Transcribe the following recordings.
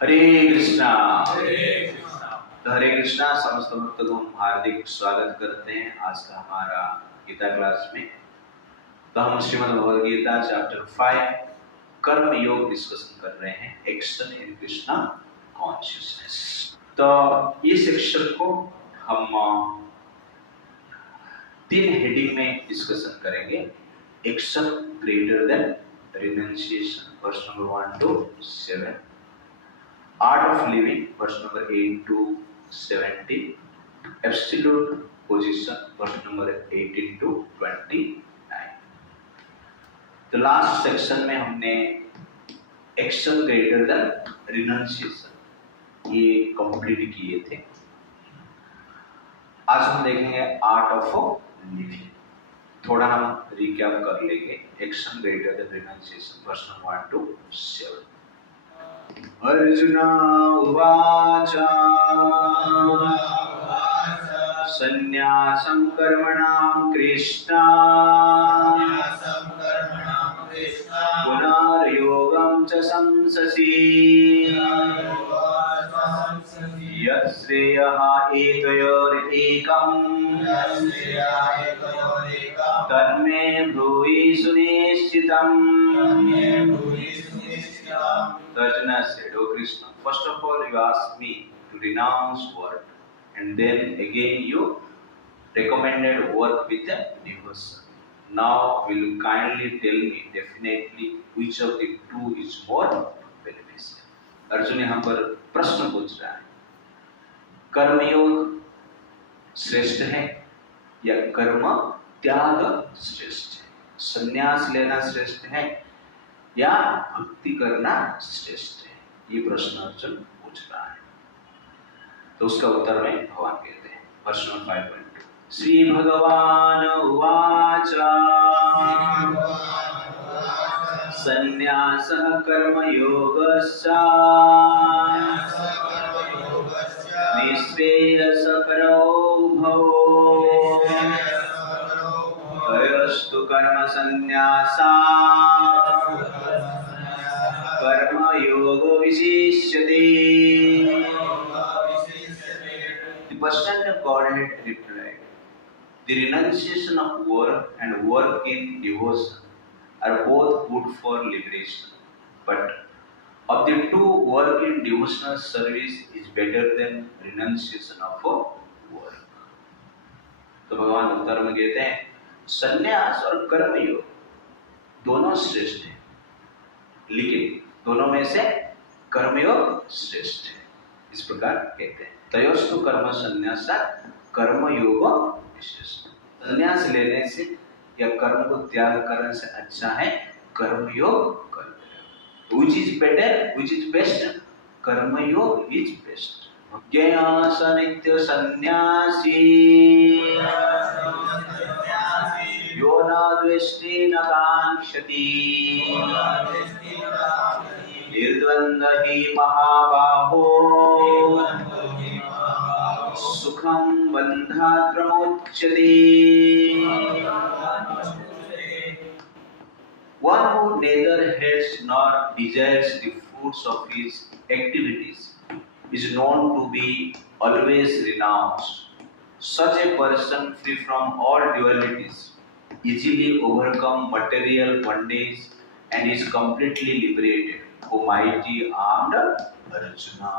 हरे कृष्णा। तो हरे कृष्णा समस्त भक्तों को हम हार्दिक स्वागत करते हैं आज का हमारा गीता क्लास में। तो हम श्रीमद् भगवद गीता चैप्टर 5 कर्म योग डिस्कशन कर रहे हैं, एक्शन इन कृष्णा कॉन्शियसनेस। तो ये सेक्शन को हम 3 हेडिंग में डिस्कशन करेंगे। Action greater than renunciation, verse number 1 to 7, art of living verse number 8 to 70, absolute position verse number 18 to 29। तो लास्ट सेक्शन में हमने एक्शन ग्रेटर देन रिनंसिएशन ये कंप्लीट किए थे। आज हम देखेंगे आर्ट ऑफ लिविंग। थोड़ा हम रिकैप कर लेंगे। Action greater than renunciation verse number 1 to 7। Arjun उवाच संन्यासं कर्मणां कृष्ण पुनर्योगं च संससि यश्रेयः एतयोरेकं तन्मे ब्रूहि सुनिश्चितम्। Arjuna said, "O Krishna, first of all you asked me to renounce work, and then again you recommended work with a devotion. Now will you kindly tell me definitely which of the two is more beneficial?" Arjun यहाँ पर प्रश्न पूछ रहा है, कर्मयोग श्रेष्ठ है या कर्म त्याग श्रेष्ठ है? संन्यास लेना श्रेष्ठ है या भक्ति करना श्रेष्ठ है? ये प्रश्न अर्जुन पूछ रहा है। तो उसका उत्तर में भगवान कहते हैं वर्ष नंबर 5.2, श्री भगवान उवाच संन्यासः कर्मयोगश्च निःश्रेयसकरो भवो तयोस्तु कर्म संन्यासात् कर्मयोगो विशिष्यते। The person of Godhead replied, the renunciation of work and work in devotion are both good for liberation, but of the two, work in devotional service is better than renunciation of work. तो भगवान उत्तर में कहते हैं संन्यास और कर्मयोग दोनों श्रेष्ठ हैं, लेकिन दोनों में से कर्मयोग श्रेष्ठ है। इस प्रकार कहते हैं तयोस्तु कर्म संन्यासात् कर्मयोग विशिष्ट। संन्यास लेने से या कर्म को त्याग करने से अच्छा है कर्मयोग कर। Which is better? Which is best? कर्मयोग is best. ज्ञेयः स नित्य सन्यासी यो न द्वेष्टि न काङ्क्षति निर्द्वन्द्व हि महाबाहो सुखं बन्धात् प्रमुच्यते। One who neither hates nor desires the fruits of his activities is known to be always renounced. Such a person, free from all dualities, easily overcome material bondage and is completely liberated. O mighty armed Arjuna.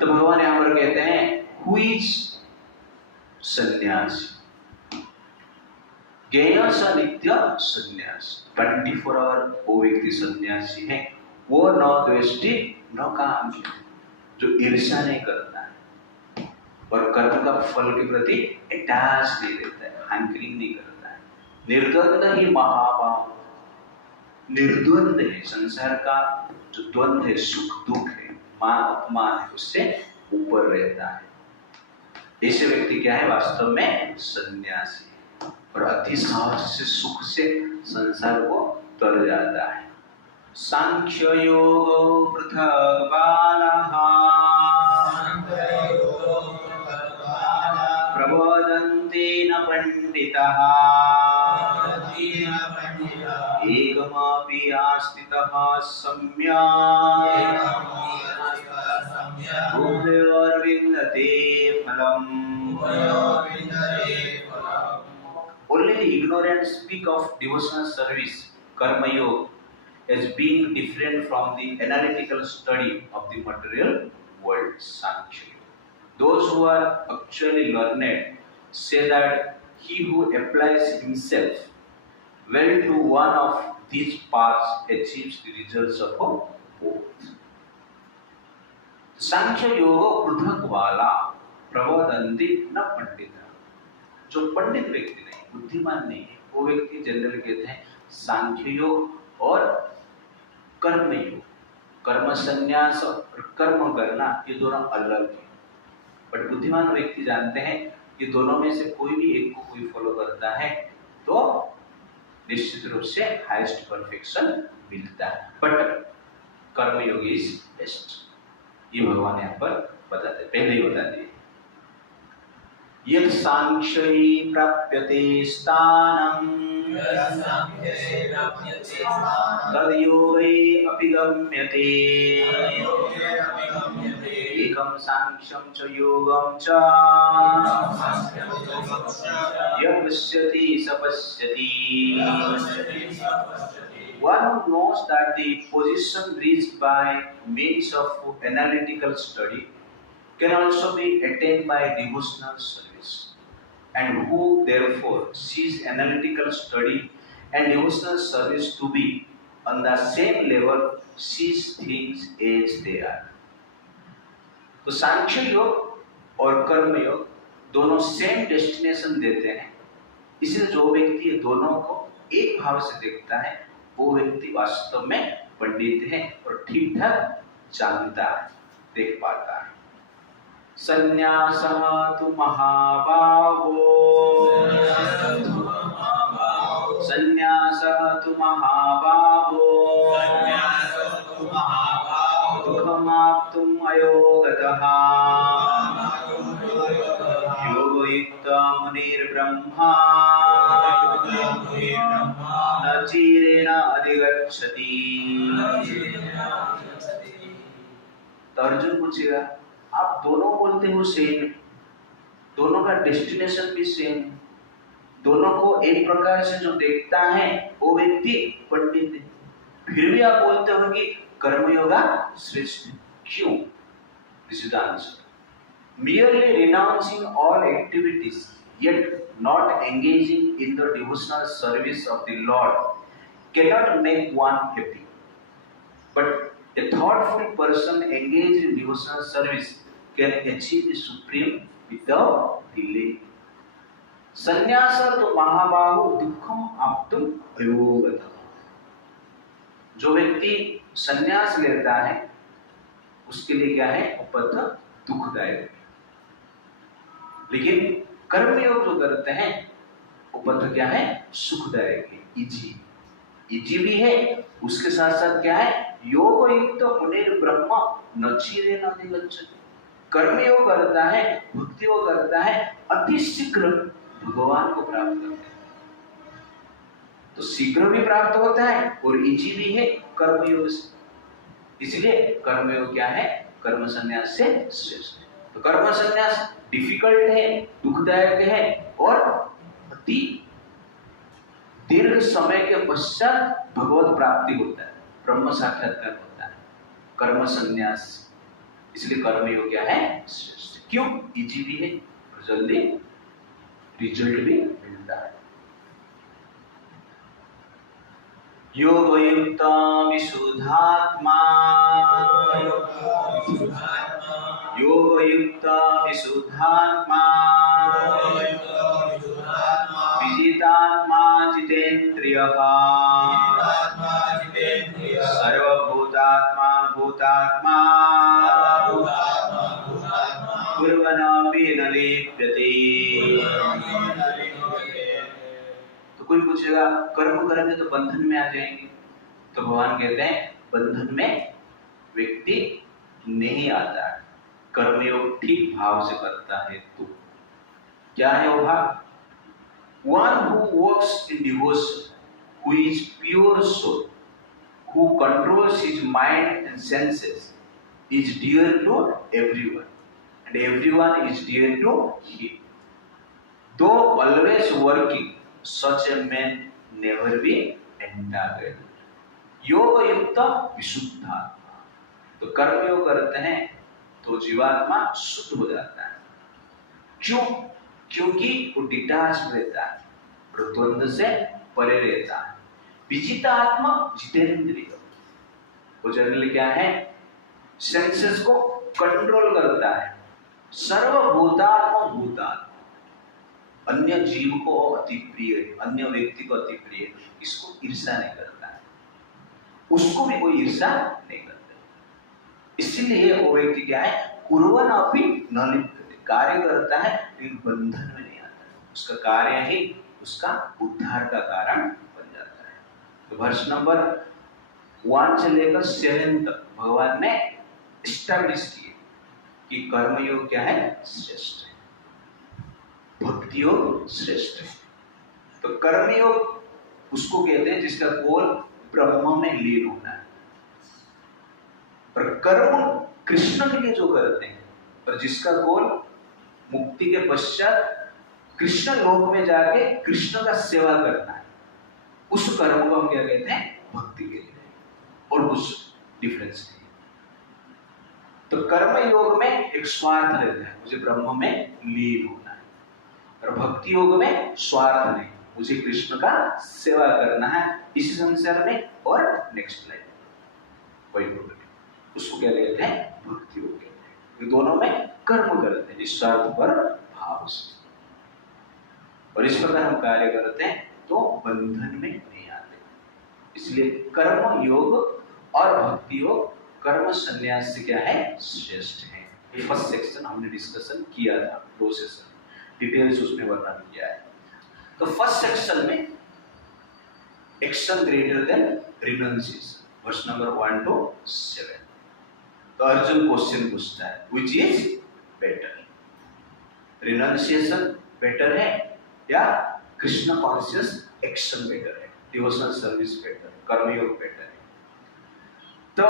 तो भगवान यहाँ पर कहते हैं who is सन्यासी? ज्ञेय स नित्य सन्यासी, 24 आवर वो व्यक्ति सन्यासी है। वो न द्वेष्टि न काङ्क्षति, जो ईर्ष्या नहीं करता है और कर्म का फल के प्रति अटैच नहीं रहता है, हैंकरिंग नहीं करता है। निर्द्वंद ही महाबाहो, निर्द्वंद है, संसार का जो द्वंद है, सुख दुख है, मान अपमान है, उससे ऊपर रहता है। ऐसे व्यक्ति क्या है? वास्तव में सन्यासी और अति साहस से सुख से संसार को तर जाता है। सांख्य योगो पृथक् बालः प्रबोधन्ते न पंडितः एकमापि आस्थितः सम्यक् Only the ignorant speak of devotional service, karma yoga, as being different from the analytical study of the material world, Sankhya. Those who are actually learned say that he who applies himself well to one of these paths achieves the results of both. सांख्य योग पृथक वाला प्रबोधन्ति न पंडित। जो पंडित व्यक्ति नहीं, बुद्धिमान नहीं है, वो व्यक्ति जनरली कहते हैं सांख्य योग और कर्म योग, कर्म संन्यास और कर्म करना ये दोनों अलग है। बट बुद्धिमान व्यक्ति जानते हैं कि दोनों में से कोई भी एक को कोई फॉलो करता है तो निश्चित रूप से हाईएस्ट परफेक्शन मिलता है। बट कर्म योग इज बेस्ट, ये भगवान यहाँ पर बताते, पहले ही बता दिए। यत् सांख्यै प्राप्यते स्थानं तद् योगै अपि गम्यते। एकं सांख्यं च योगं च यः पश्यति स पश्यति। One who knows that the position reached by means of analytical study can also be attained by devotional service, and who therefore sees analytical study and devotional service to be on the same level, sees things as they are. तो सांख्य योग और कर्म योग दोनों same destination देते हैं, इसलिए जो व्यक्ति दोनों को एक भाव से देखता है वो व्यक्ति वास्तव में पंडित है और ठीक ठाक जानता है, देख पाता है। संन्यासः तु महाबाहो, संन्यासः तु महाबाहो दुःखमाप्तुम् अयोगतः योगयुक्तो मुनिर्ब्रह्मा न चीरेण अधिगच्छति। तो अर्जुन पूछेगा आप दोनों बोलते हो सेम, दोनों का डेस्टिनेशन भी सेम, दोनों को एक प्रकार से जो देखता है वो व्यक्ति पंडित है, फिर भी आप बोलते हो कि कर्मयोगा श्रेष्ठ, क्यों? This is the answer. Merely renouncing all activities yet not engaging in the devotional service of the Lord cannot make one happy. But a thoughtful person engaged in devotional service can achieve the supreme without delay. संन्यास तो महाबाहु दुखम आप्तुम अयोगतः। जो व्यक्ति संन्यास लेता है उसके लिए क्या है? उपद दुखदायक। लेकिन कर्मयोग जो करते हैं उपद क्या है? सुखदायक है, इजी भी है। उसके साथ साथ क्या है? योग युक्त मुनिर ब्रह्म नचिरेण अधिगच्छति। कर्मयोग करता है, भक्ति योग करता है, अति शीघ्र भगवान को प्राप्त करता है। तो शीघ्र भी प्राप्त होता है और इजी भी है कर्मयोग से। इसलिए कर्मयोग क्या है? कर्म संन्यास से श्रेष्ठ है। तो कर्म संन्यास डिफिकल्ट है, दुखदायक है और अति दीर्घ समय के पश्चात भगवत प्राप्ति होता है, ब्रह्म साक्षात्कार होता है कर्म संन्यास। इसलिए कर्मयोग क्या है? श्रेष्ठ। क्यों? इजी भी है और जल्दी रिजल्ट भी मिलता है। योगयुक्त विशुद्धात्मा, योगयुक्त विशुद्धात्मा विजितात्मा जितेन्द्रियः सर्वभूतात्मा भूतात्मा कुर्वन्नपि न लिप्यते। तो कोई पूछेगा कर्म करेंगे तो बंधन में आ जाएंगे, तो भगवान कहते हैं बंधन में व्यक्ति नहीं आता है, कर्मयोग ठीक भाव से करता है। तो क्या है वो भाव? One who walks in devotion, who is pure soul, who controls his mind and senses, is dear to everyone, and everyone is dear to him. तो always working, such a man never be entangled. योग युक्त विशुद्ध आत्मा, तो कर्म योग करते हैं तो जीवात्मा शुद्ध हो जाता है। क्यों? क्योंकि वो डिटैच रहता है, द्वंद्व से परे रहता है। विजिता आत्मा जितेंद्रिय, वो जनरली क्या है, सेंसेस को कंट्रोल करता है। सर्वभूतात्मा भूतात्मा, अन्य जीव को अति प्रिय, अन्य व्यक्ति को अति प्रिय, इसको ईर्ष्या नहीं करता है, उसको भी कोई ईर्ष्या नहीं करता। इसलिए वो व्यक्ति क्या है, कुर्वन् अपि न लिप्यते, कार्य करता है लेकिन बंधन में नहीं आता है। उसका कार्य ही उसका उद्धार का कारण बन जाता है। तो वर्ष नंबर 1 से लेकर 7 तक भगवान ने एस्टैब्लिश किए कि कर्मयोग क्या है, श्रेष्ठ है, भक्ति योग श्रेष्ठ है। तो कर्मयोग उसको कहते हैं जिसका गोल ब्रह्म में लीन होना है। पर कर्म कृष्ण के लिए जो करते हैं, पर जिसका गोल मुक्ति के पश्चात कृष्ण लोक में जाके कृष्ण का सेवा करना है, उस कर्म को हम क्या कहते हैं, भक्ति कहते हैं, और कुछ डिफरेंस नहीं। तो कर्म योग में एक स्वार्थ रहता है, मुझे ब्रह्म में लीन होना है, और भक्ति योग में स्वार्थ नहीं, मुझे कृष्ण का सेवा करना है इसी संसार में और नेक्स्ट लाइफ में, कोई प्रॉब्लम नहीं। उसको क्या कहते हैं, भक्ति योग कहते हैं। ये दोनों में कर्म करते हैं निस्वार्थ पर भाव से, और इस प्रकार हम कार्य करते हैं तो बंधन में नहीं आते। इसलिए कर्म योग और भक्ति योग कर्म संन्यास से क्या है, श्रेष्ठ है। ये फर्स्ट सेक्शन हमने डिस्कशन किया था, 2 सेशन डिटेल्स उसमें वर्णन किया है। तो फर्स्ट सेक्शन में एक्शन ग्रेटर देन रिनंसिएशन, वर्ष नंबर 1 to 7। तो अर्जुन क्वेश्चन पूछता है, which is better, renunciation better है या कृष्ण कॉन्शियस एक्शन बेटर है, डिवोशनल सर्विस बेटर, कर्मयोग बेटर है? तो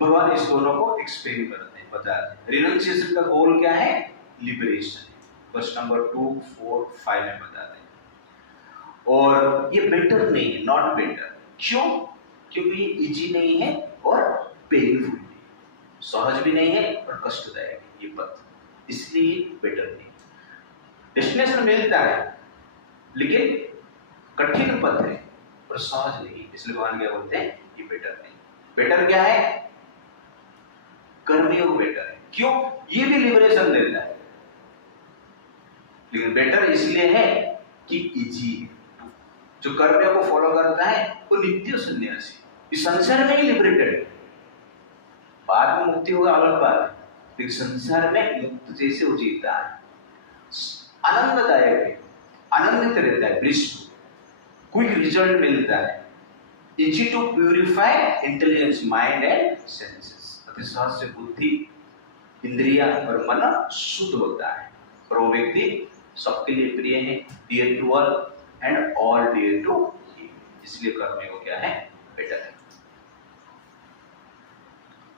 भगवान इस दोनों को एक्सप्लेन करते हैं, बताते हैं। रिनंसिएशन का गोल क्या है, लिबरेशन, वर्ष नंबर 2, 4, 5 में बताते हैं। और ये बेटर नहीं है, नॉट बेटर। क्यों? क्योंकि ये इजी नहीं है और पेनफुल नहीं, सहज भी नहीं है और कष्टदायक है ये पथ, इसलिए बेटर नहीं। डेस्टिनेशन मिलता है लेकिन कठिन पथ है और सहज नहीं, इसलिए भगवान क्या बोलते हैं, ये बेटर नहीं। बेटर क्या है, कर्मयोग बेटर है। क्यों? ये भी लिबरेशन देता है, लेकिन बेटर इसलिए है कि इजी है। जो कर्मयोग को फॉलो करता है वो नित्य सन्यासी, इस संसार में ही लिबरेटेड है, बाद में मुक्ति होगा अलग बात है, लेकिन संसार में मुक्त जैसे वो जीता है, आनंददायक है, आनंदित रहता है, ब्लिसफुल, क्विक रिजल्ट मिलता है, easy to purify intelligence, mind and senses, अति सहज से बुद्धि, इंद्रिया और मन शुद्ध होता है, और वो व्यक्ति सबके लिए प्रिय है, dear to all and all dear to him, इसलिए कर्मयोग क्या है, बेटर है।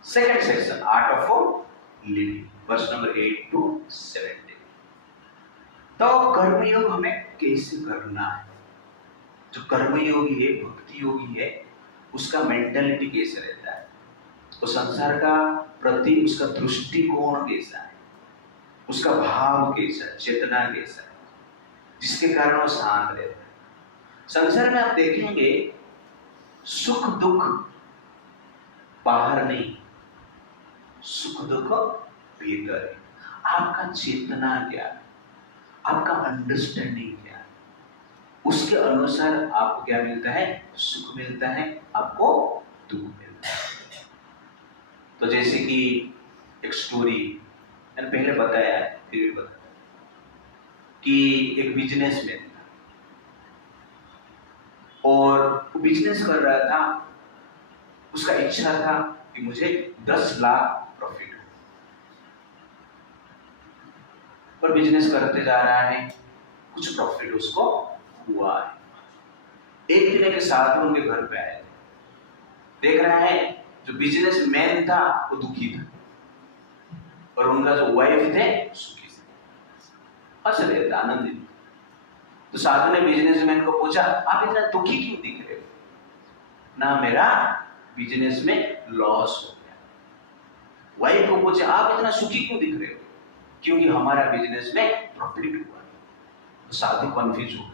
Second section, art of living, verse number 8 to 17। तो कर्मयोग हमें कैसे करना है, जो कर्मयोगी है, भक्ति योगी है, उसका मेंटालिटी कैसे रहता है, तो संसार का प्रति उसका दृष्टिकोण कैसा है, उसका भाव कैसा है, चेतना कैसा है, जिसके कारण वो शांत रहता है। संसार में आप देखेंगे सुख दुख बाहर नहीं, सुख दुख भीतर है। आपका चेतना क्या है, आपका अंडरस्टैंडिंग क्या है, उसके अनुसार आपको क्या मिलता है, सुख मिलता है, आपको दुख मिलता है। तो जैसे कि एक स्टोरी मैंने पहले बताया है, फिर भी बताया कि एक बिजनेसमैन था और वो बिजनेस कर रहा था, उसका इच्छा था कि मुझे 10 लाख प्रॉफिट हो, पर बिजनेस करते जा रहा है, कुछ प्रॉफिट उसको हुआ है। एक दिन के साथ में उनके घर पे आए, देख रहा है जो बिजनेसमैन था वो दुखी था और उनका जो वाइफ थे सुखी थे। हंस रहे थे, आनंदित। तो साधु ने बिजनेसमैन को पूछा, आप इतना दुखी क्यों दिख रहे हो? ना, मेरा बिजनेस में लॉस हो गया। वाइफ को पूछा, आप इतना सुखी क्यों दिख रहे हो? क्योंकि हमारा बिजनेस में प्रॉफिट हुआ। तो साधु कंफ्यूज हो गए,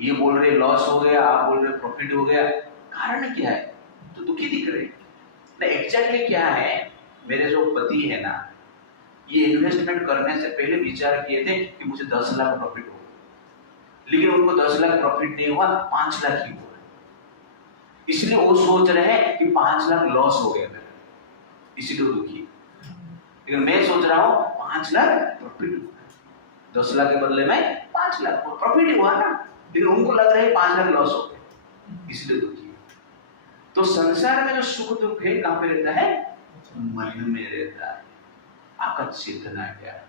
ये बोल रहे लॉस हो गया, आप बोल रहे प्रॉफिट हो गया, कारण क्या है? तो दुखी दिख रहे ना। एग्जैक्टली क्या है, मेरे जो पति है ना, ये इन्वेस्टमेंट करने से पहले विचार किए थे कि मुझे 10 लाख प्रॉफिट होगा, लेकिन उनको 10 लाख प्रॉफिट नहीं हुआ, 5 लाख ही हुआ। इसलिए वो सोच रहे हैं कि 5 लाख लॉस हो गया मेरा, इसीलिए दुखी। लेकिन मैं सोच रहा हूँ 5 लाख प्रॉफिट हुआ, 10 लाख के बदले में 5 लाख प्रॉफिट हुआ ना, लेकिन उनको लग रहा है 5 लाख लॉस हो गया, इसलिए दुखी। तो संसार में जो सुख दुख है कहां पे रहता है? मन में रहता है। आपका चेतना क्या है?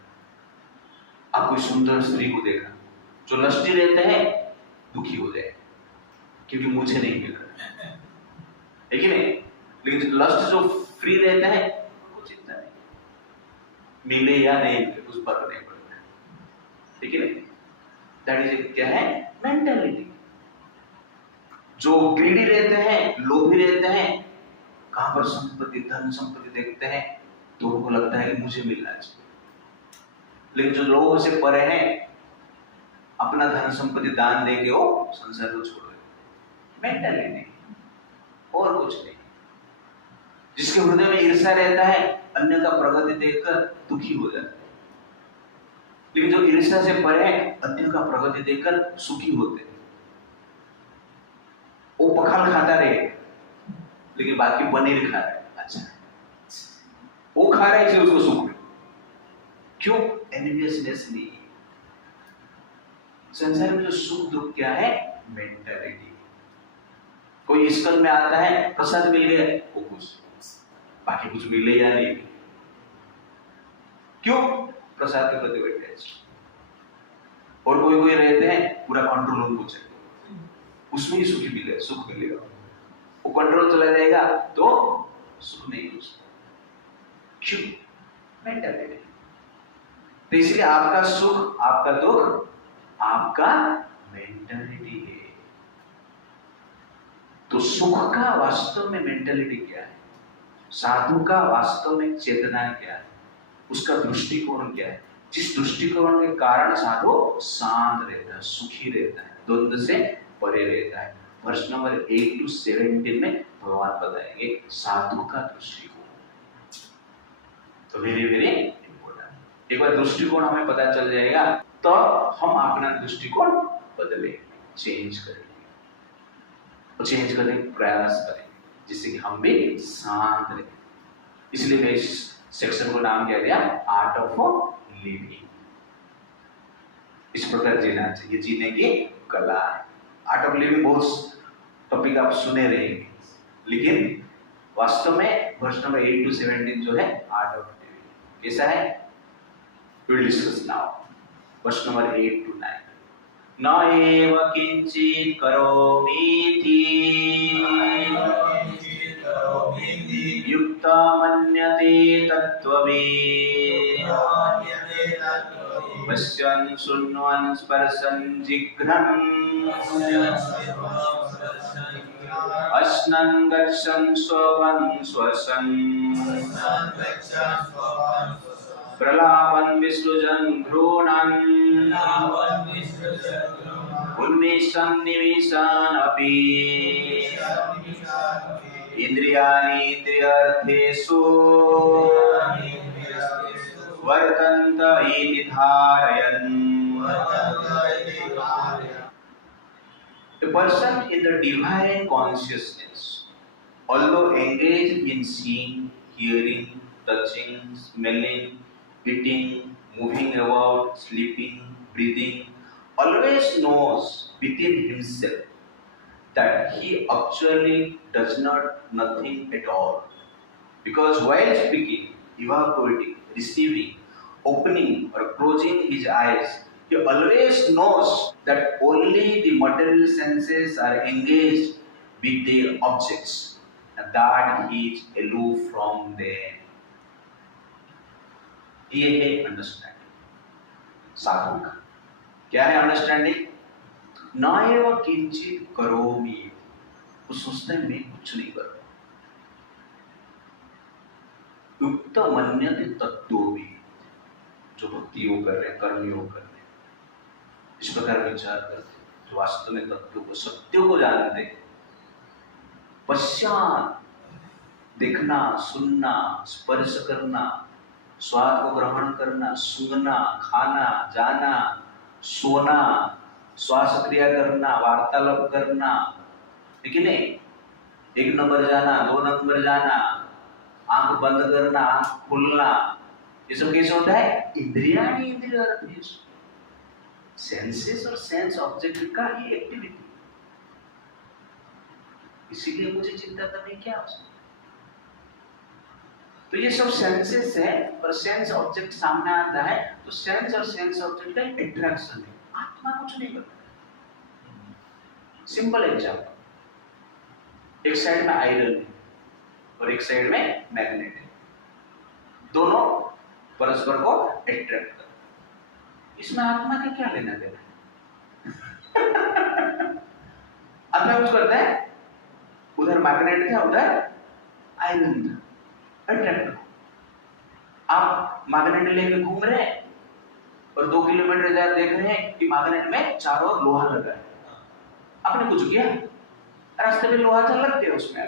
आप कोई सुंदर स्त्री को देखा, जो लस्टी रहते हैं दुखी हो जाए क्योंकि मुझे नहीं मिल रहा है कि नहीं? लेकिन लस्ट जो फ्री रहते हैं उनको चिंता नहीं, मिले या नहीं मिले कुछ फर्क नहीं पड़ता है, ठीक है नहीं? दैट इज क्या है? मेंटालिटी। जो ग्रीडी रहते हैं, लोभी रहते हैं, कहां पर संपत्ति, धन संपत्ति देखते हैं तो उनको लगता है कि मुझे मिलना चाहिए। लेकिन जो लोगों से परे हैं, अपना धन संपत्ति दान देके वो संसार को छोड़ देते। मेंटालिटी और कुछ नहीं। जिसके हृदय में ईर्ष्या रहता है, अन्य का प्रगति देखकर दुखी हो जाता है। लेकिन जो ईर्ष्या से परे है, अन्य का प्रगति देखकर सुखी होते हैं। वो पखाल खाता रहे लेकिन बाकी पनीर खा रहा है, अच्छा वो खा रहा है इसलिए उसको सुख। क्यों? एनिमियसनेस नहीं। संसार में जो सुख दुख क्या है? मेंटालिटी। कोई स्कूल में आता है, प्रसाद मिल गया वो खुश, बाकी कुछ मिले या नहीं। क्यों? प्रसाद के प्रति बैठे। और कोई कोई रहते हैं पूरा कंट्रोल उनको चाहिए, उसमें ही सुखी मिले, सुख मिलेगा। वो कंट्रोल चला जाएगा तो सुख नहीं हो सकता। क्यों? मेंटालिटी। तो इसलिए आपका सुख, आपका दुख, आपका मेंटालिटी है। तो सुख का वास्तव में मेंटालिटी क्या है? साधु का वास्तव में चेतना क्या है? उसका दृष्टिकोण क्या है? जिस दृष्टिकोण के कारण साधु शांत रहता है, सुखी रहता है, द्वंद्व से परे रहता है। वर्ष नंबर 8 to 17 में भगवान बताएंगे साधु का दृष्टिकोण। तो वेरी वेरी इंपॉर्टेंट। एक बार दृष्टिकोण हमें पता चल जाएगा तो हम अपना दृष्टिकोण बदले, चेंज करेंगे और चेंज करने का प्रयास करेंगे जिससे कि हम भी शांत रहें। इसलिए मैं इस सेक्शन को नाम क्या दिया? Art of living. इस प्रकार जीना चाहिए, जीने की कला है। आर्ट ऑफ लिविंग बहुत टॉपिक आप सुने रहेंगे, लेकिन वास्तव में वर्ष नंबर 8 to 17 जो है आर्ट ऑफ लिविंग कैसा है, विल डिस्कस नाउ। वर्ष नंबर 8 to 9। न एव किंचित करोमीति युक्त मन्यते तत्त्ववित् पश्यन् शृण्वन् स्पर्शन् जिघ्रन् अश्नन् गच्छन् श्वसन् श्वसन् प्रलापन् विसृजन् घ्रूणन् उन्मेषन् निमेषन् अपि इंद्रियाणि त्र्यर्थेषु वर्तन्त इति धारयन्। A person in the divine consciousness, although engaged in seeing, hearing, touching, smelling, eating, moving about, sleeping, breathing, always knows within himself that he actually does not nothing at all. Because while speaking, evacuating, receiving, opening or closing his eyes, he always knows that only the material senses are engaged with their objects and that he is aloof from them. ये है understanding. साधन का क्या है understanding? न एव किंचित करोमि, वो सोचते हैं मैं कुछ नहीं कर रहा। युक्त मन्यते तत्त्वोऽपि, जो भक्ति योग कर रहे हैं, कर्म योग कर रहे हैं, इस प्रकार विचार करते हैं, जो वास्तव में तत्व को, सत्य को जानते हैं। पश्चात, देखना, सुनना, स्पर्श करना, स्वाद को ग्रहण करना, सूंघना, खाना, जाना, सोना, श्वास क्रिया करना, वार्तालाप करना, ठीक है नहीं? 1 नंबर जाना, 2 नंबर जाना, आंख बंद करना, आंख खोलना, ये सब कैसे होता है? इंद्रिया नहीं, इंद्रिय सेंसेस और सेंस ऑब्जेक्ट का ही एक्टिविटी। इसीलिए मुझे चिंता करने की क्या आवश्यकता? तो ये सब सेंसेस है और सेंस ऑब्जेक्ट सामने आता है, तो सेंस और सेंस ऑब्जेक्ट का इंटरेक्शन है। आत्मा कुछ नहीं करता। सिंपल एग्जांपल, एक साइड में आयरन है और एक साइड में मैग्नेट है, दोनों परस्पर को अट्रैक्ट करते हैं। इसमें आत्मा का क्या लेना देना है? आत्मा कुछ करता है? उधर मैग्नेट था, उधर आयरन था, अट्रैक्ट। आप मैग्नेट लेके घूम रहे हैं और 2 किलोमीटर जा देख रहे हैं कि मैग्नेट में चारों ओर लोहा लगा है। आपने कुछ किया? रास्ते में लोहा तो लग गया उसमें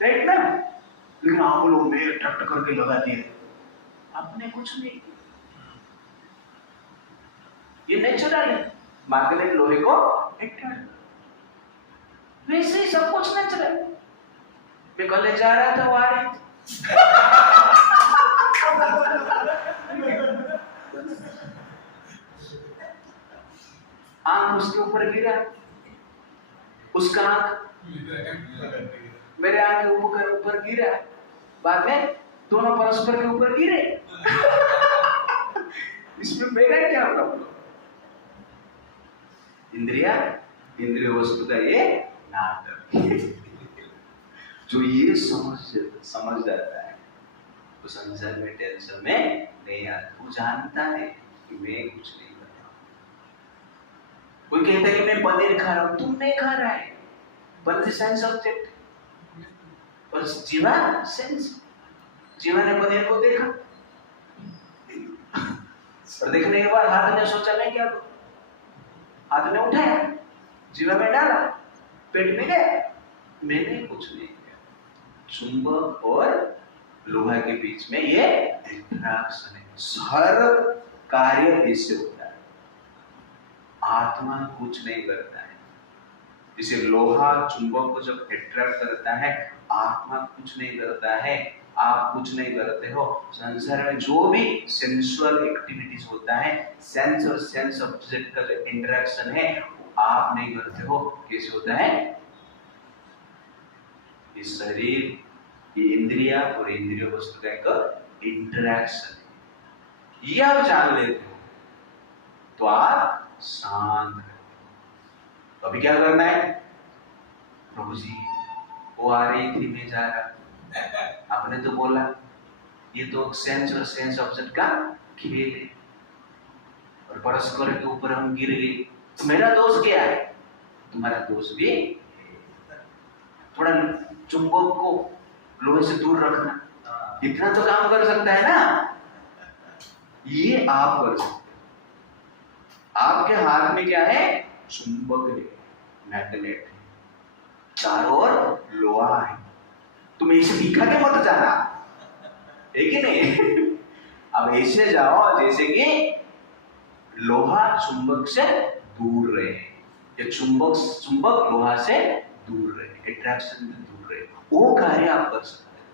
राइट ना? लेकिन आप लोग ने अट्रैक्ट करके लगा दिए, आपने कुछ नहीं किया। ये नेचुरल है, मैग्नेट लोहे को अट्रैक्ट। वैसे ही सब कुछ नेचुरल। मैं कॉलेज जा रहा था, वो आ रही आंख उसके ऊपर गिरा, उसका आंख मेरे आंख के ऊपर गिरा, बाद में दोनों परस्पर के ऊपर गिरे। इसमें मेरा क्या प्रॉब्लम? इंद्रिया, इंद्रिय वस्तु का ये नाटक। जो ये समझ जाता है तो संसार में टेंशन में नहीं आता। वो जानता है कि मैं कुछ नहीं कर रहा। कोई कहता है कि मैं पनीर खा रहा हूं, तुम नहीं खा रहा है। पनीर सेंस ऑब्जेक्ट और जीवा सेंस। जीवा ने पनीर को देखा और देखने के बाद हाथ ने सोचा मैं क्या करूं, हाथ ने उठाया, जीवा में डाला, पेट में गया, मैंने कुछ नहीं किया। चुंबक और लोहा के बीच में ये इंटरेक्शन है। हर कार्य इससे होता है। आत्मा कुछ नहीं करता है। इसे लोहा चुंबक को जब अट्रैक्ट करता है, आत्मा कुछ नहीं करता है। आप कुछ नहीं करते हो। संसार में जो भी सेंसुअल एक्टिविटीज होता है, सेंस और सेंस ऑब्जेक्ट का जो इंटरेक्शन है, वो आप नहीं करते हो। कैसे होता है? इस शरीर, ये इंद्रिया और इंद्रिय वस्तु का एक इंटरेक्शन है। ये आप जान लेते हो तो आप शांत रहते हो। तो अभी क्या करना है? प्रभु जी वो आ रही थी, मैं जा रहा। आपने तो बोला ये तो सेंस और सेंस ऑब्जेक्ट का खेल है और परस्पर के ऊपर हम गिर गए, तो मेरा दोष क्या है? तुम्हारा दोष भी थोड़ा चुंबक को लोहे से दूर रखना, इतना तो काम कर सकता है ना। ये आप कर सकते हो। आपके हाथ में क्या है? चुंबक है, मैग्नेट है, चारों ओर लोहा है। तुम ऐसे दिखा के मत जाना, है कि नहीं? अब ऐसे जाओ जैसे कि लोहा चुंबक से दूर रहे, या चुंबक लोहा से दूर रहे, अट्रैक्शन से दूर रहे। वो कार्य आप कर सकते हैं।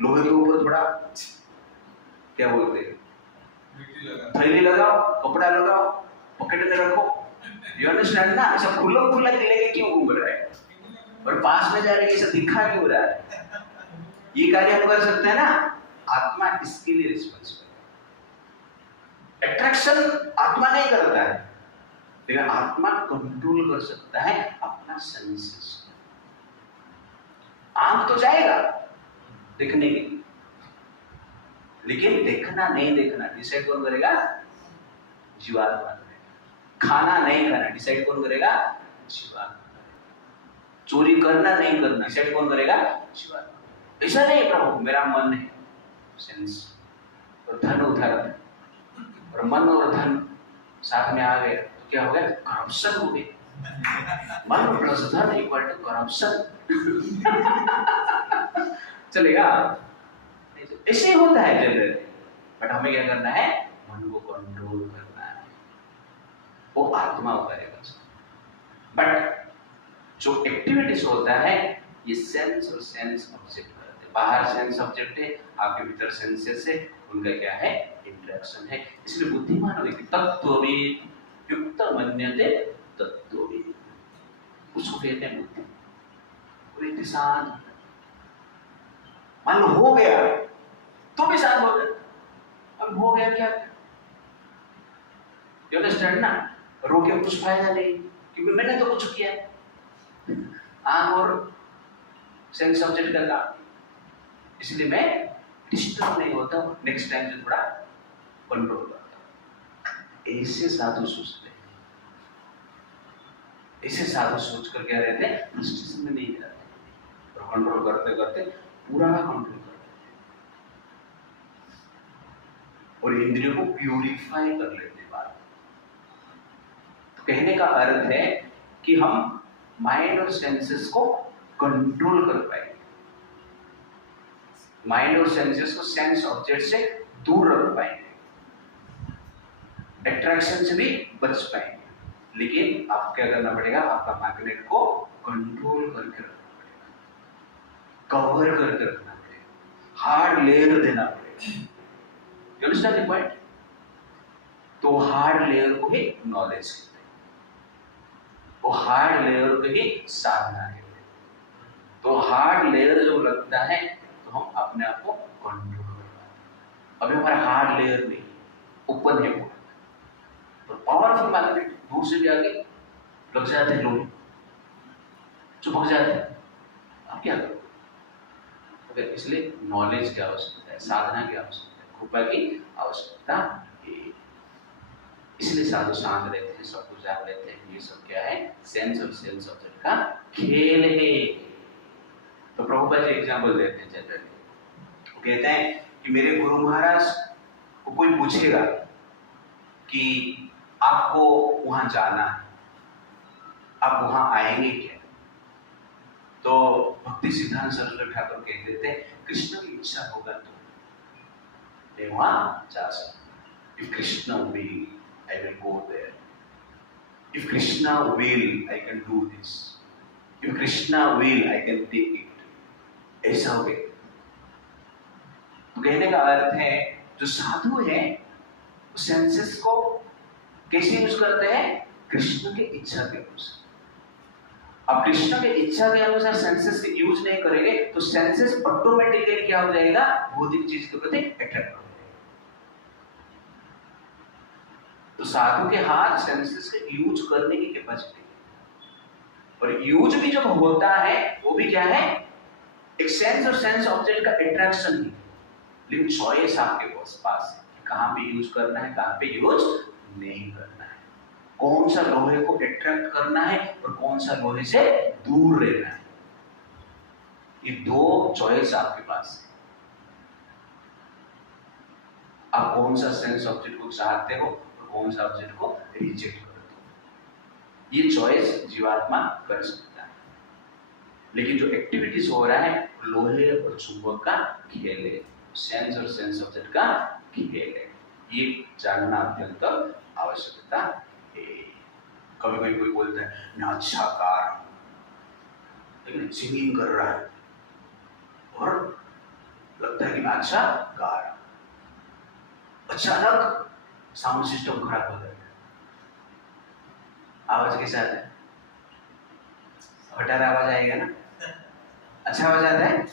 लोहे के ऊपर थोड़ा क्या बोलते हैं, थैली लगाओ, कपड़ा लगाओ, पॉकेट में रखो। यू अंडरस्टैंड ना? ऐसा खुला खुला लेके क्यों घूम रहा है और पास में जाने के ऐसा दिखा क्यों रहा है? ये कार्य हम कर सकते हैं ना। आत्मा इसके लिए रिस्पॉन्सिबल है। अट्रैक्शन आत्मा नहीं करता है, लेकिन आत्मा कंट्रोल कर सकता है अपना सेंसेस। आंख तो जाएगा देखने के लिए, लेकिन देखना नहीं देखना डिसाइड कौन करेगा? जीवात्मा करेगा। खाना नहीं खाना डिसाइड कौन करेगा? जीवात्मा। चोरी करना नहीं करना डिसाइड कौन करेगा? जीवात्मा। ऐसा नहीं प्रभु मेरा मन है सेंस और धन उधार और मन और धन साथ में आ गए तो क्या हो गया? करप्शन हो गई। मन प्लस धन इक्वल टू करप्शन। चलेगा? ऐसे होता है जनरली, बट हमें क्या करना है? मन को कंट्रोल करना है, वो आत्मा करेगा। बट जो एक्टिविटीज होता है ये सेंस और सेंस ऑब्जेक्ट करते हैं। बाहर सेंस ऑब्जेक्ट है, आपके भीतर सेंसेस है, उनका क्या है? इंटरेक्शन है। इसलिए बुद्धिमान व्यक्ति तत्त्वविद युक्त मन्यते तत्त्वविद, उसको कहते हैं बुद्धि। वो व्यक्ति शांत, मान लो हो गया तो भी शांत हो जाए। अब हो गया क्या? यू अंडरस्टैंड ना? रो के कुछ फायदा नहीं, क्योंकि मैंने तो कुछ किया। आंख और सेंस ऑब्जेक्ट का काम, इसलिए मैं डिस्टर्ब नहीं होता, नेक्स्ट टाइम से थोड़ा कंट्रोल करता हूं। ऐसे साधु सोचते हैं, ऐसे साधु सोच कर क्या रहते हैं? फ्रस्ट्रेशन में नहीं रहते और कंट्रोल करते करते पूरा कंट्रोल करते हैं और इंद्रियों को प्यूरिफाई कर लेते हैं। बात तो कहने का अर्थ है कि हम माइंड और सेंसेस को कंट्रोल कर पाएंगे, माइंड और सेंसेस को सेंस ऑब्जेक्ट से दूर रख पाएंगे, अट्रैक्शन से भी बच पाएंगे। लेकिन आपको क्या करना पड़ेगा? आपका मैग्नेट को कंट्रोल करके रखना पड़ेगा, कवर करके रखना पड़ेगा, हार्ड लेयर देना पड़ेगा। You understand the point? तो हार्ड लेयर को ही नॉलेज कहते हैं, वो हार्ड लेयर को ही साधना कहते हैं। तो हार्ड लेयर जो लगता है तो हम अपने आप को कंट्रोल कर पाते हैं। अभी हमारा हार्ड लेयर नहीं, ओपन है वो, तो पावरफुल मैग्नेट दूर से भी आगे लग जाते हैं, लोग चिपक जाते हैं। आप क्या करोगे? इसलिए नॉलेज की आवश्यकता है, साधना की आवश्यकता है, कृपा की आवश्यकता है। इसलिए साधु शांत रहते हैं, सब कुछ जान लेते हैं। ये सब क्या है? सेंस और सेंस ऑब्जेक्ट का खेल है। तो प्रभुपाद जी एग्जाम्पल देते हैं जनरली, वो कहते हैं कि मेरे गुरु महाराज को कोई पूछेगा कि आपको वहां जाना है, आप वहां आएंगे क्या? तो भक्ति सिद्धांत सरस्वती ठाकुर कह देते हैं कृष्ण की इच्छा होगा तो मैं वहां जा सकता। If Krishna will I will go there. If Krishna will, I can do this. If Krishna will, I can take it. ऐसा हो गया। तो कहने का अर्थ है जो साधु है सेंसेस को कैसे यूज करते हैं? कृष्ण की इच्छा के अनुसार। अब कृष्ण की इच्छा के अनुसार सेंसेस के यूज नहीं करेंगे तो सेंसेस ऑटोमेटिकली क्या हो जाएगा? भौतिक चीज के प्रति अट्रैक्ट हो। तो साधु के हाथ सेंसेस के यूज करने की कैपेसिटी है, और यूज भी जब होता है वो भी क्या है? एक सेंस और सेंस ऑब्जेक्ट का अट्रैक्शन ही, लेकिन चॉइस आपके पास है कहां पे यूज करना है, कहां पे यूज नहीं करना है, कौन सा लोहे को अट्रैक्ट करना है और कौन सा लोहे से दूर रहना है। ये दो चॉइस आपके पास है। आप कौन सा सेंस ऑब्जेक्ट को चाहते हो, कौन सा ऑब्जेक्ट को रिजेक्ट करते हो, ये चॉइस जीवात्मा कर सकता है। लेकिन जो एक्टिविटीज हो रहा है लोहे और चुंबक का खेल है, सेंस और सेंस ऑब्जेक्ट का खेल है, ये जानना अत्यंत आवश्यकता है। कभी कभी कोई बोलता है मैं अच्छा कार हूं, लेकिन सिंगिंग कर रहा है और लगता है कि मैं अच्छा गा रहा हूं, अचानक साउंड सिस्टम खराब हो जाता है, आवाज कैसा आता है? फटार आवाज आएगा ना? अच्छा आवाज आता है?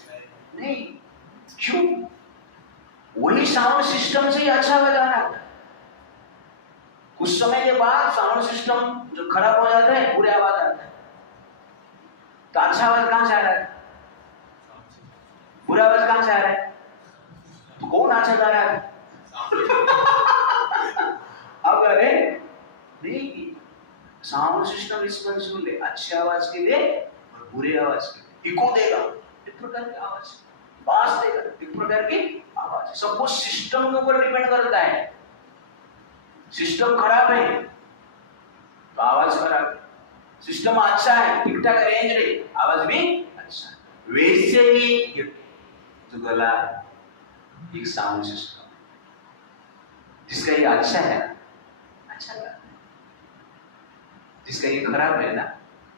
नहीं। क्यों? वही साउंड सिस्टम से ही अच्छा आवाज आ रहा है। कुछ समय के बाद साउंड सिस्टम जो खराब हो जाता है बुरे आवाज आता है, तो अच्छा आवाज कहां से आ रहा है? बुरा आवाज कहां से आ रहा है? तो कौन कौन अच्छा गा रहा है? अब अरे नहीं, साउंड सिस्टम रिस्पॉन्सिबल है अच्छी आवाज के लिए और बुरी आवाज के लिए। इको देगा एक प्रकार की आवाज, बास देगा एक प्रकार की आवाज। सब कुछ सिस्टम के ऊपर डिपेंड करता है। सिस्टम खराब है तो आवाज खराब है, सिस्टम अच्छा है ठीक ठाक रेंज है आवाज भी अच्छा है। वैसे ही जो गला एक साउंड सिस्टम, जिसका ये अच्छा है अच्छा गाता है, जिसका ये खराब है ना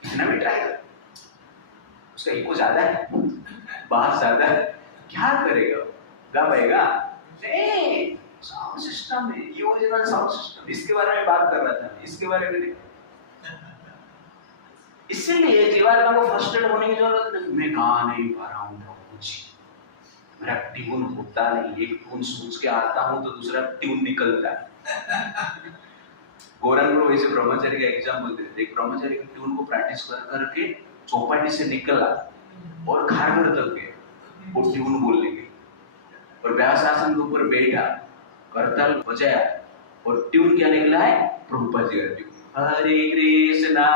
कितना भी ट्राई कर, उसका इको ज्यादा है बात ज्यादा है, क्या करेगा? गा पाएगा नहीं। साउंड सिस्टम है ये ओरिजिनल साउंड सिस्टम, इसके बारे में बात कर रहा था, इसके बारे में नहीं। इसीलिए जीवात्मा को फ्रस्ट्रेट होने की जरूरत नहीं। मैं गा नहीं पा रहा हूँ प्रभु जी, मेरा ट्यून होता नहीं, एक ट्यून सोच के आता हूँ तो दूसरा ट्यून निकलता है। गौरंग प्रभु ऐसे ब्रह्मचारी का एग्जाम्पल देते। एक ब्रह्मचारी के ट्यून को प्रैक्टिस कर करके चौपाटी से निकला और घर तक गया वो ट्यून बोलने के, और व्यास आसन के ऊपर बैठा करताल बजाया और ट्यून क्या निकला है? प्रभुपाद जी का ट्यून, हरे कृष्णा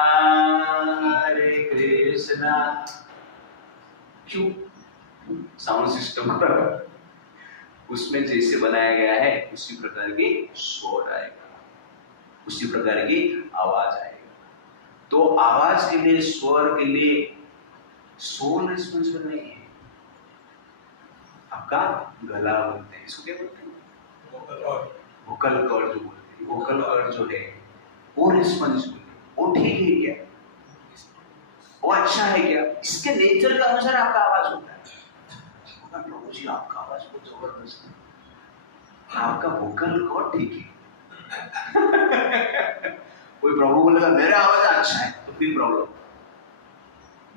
हरे कृष्णा। क्यों? साउंड सिस्टम उसमें जैसे बनाया गया है उसी प्रकार की स्वर आएगा, उसी प्रकार की आवाज आएगा। तो आवाज के लिए, स्वर के लिए सोल रिस्पॉन्सिबल नहीं है, आपका गला बोलते हैं, इसको क्या बोलते हैं? वोकल कॉर्ड जो बोलते हैं, वोकल कॉर्ड जो है वो रिस्पॉन्सिबल है, वो ठीक है क्या? वो अच्छा है क्या? इसके नेचर के अनुसार आपका आवाज होता है। प्रभु जी आपका आवाज बहुत जबरदस्त है, आपका वोकल कॉर्ड ठीक है। कोई प्रभु बोलेगा मेरा आवाज अच्छा है तो फिर प्रॉब्लम,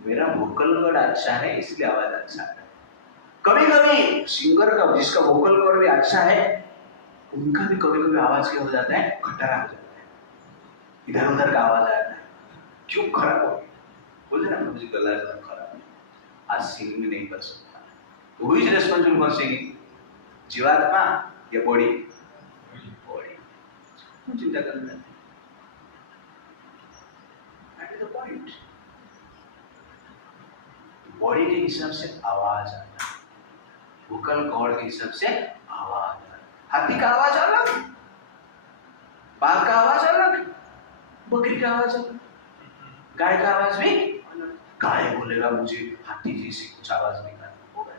मेरा वोकल कॉर्ड अच्छा है इसलिए आवाज अच्छा है। कभी कभी सिंगर का जिसका वोकल कॉर्ड भी अच्छा है उनका भी कभी कभी आवाज क्या हो जाता है? खटरा हो जाता है, इधर उधर का आवाज आता है। क्यों खराब हो गया? बोलते ना मुझे गला खराब है, आज सिंगिंग नहीं कर सकता। तो हुई रेस्पॉन्सिबल फॉर सिंगिंग, जीवात्मा या बॉडी? बॉडी। क्यों चिंता करना है? That is the point. Body के हिसाब से आवाज आता है, वोकल कॉर्ड के हिसाब से आवाज आता है। हाथी का आवाज अलग, बाघ का आवाज अलग, बकरी का आवाज अलग, गाय का आवाज भी अलग। गाय बोलेगा मुझे हाथी जैसी कुछ आवाज निकालना होगा,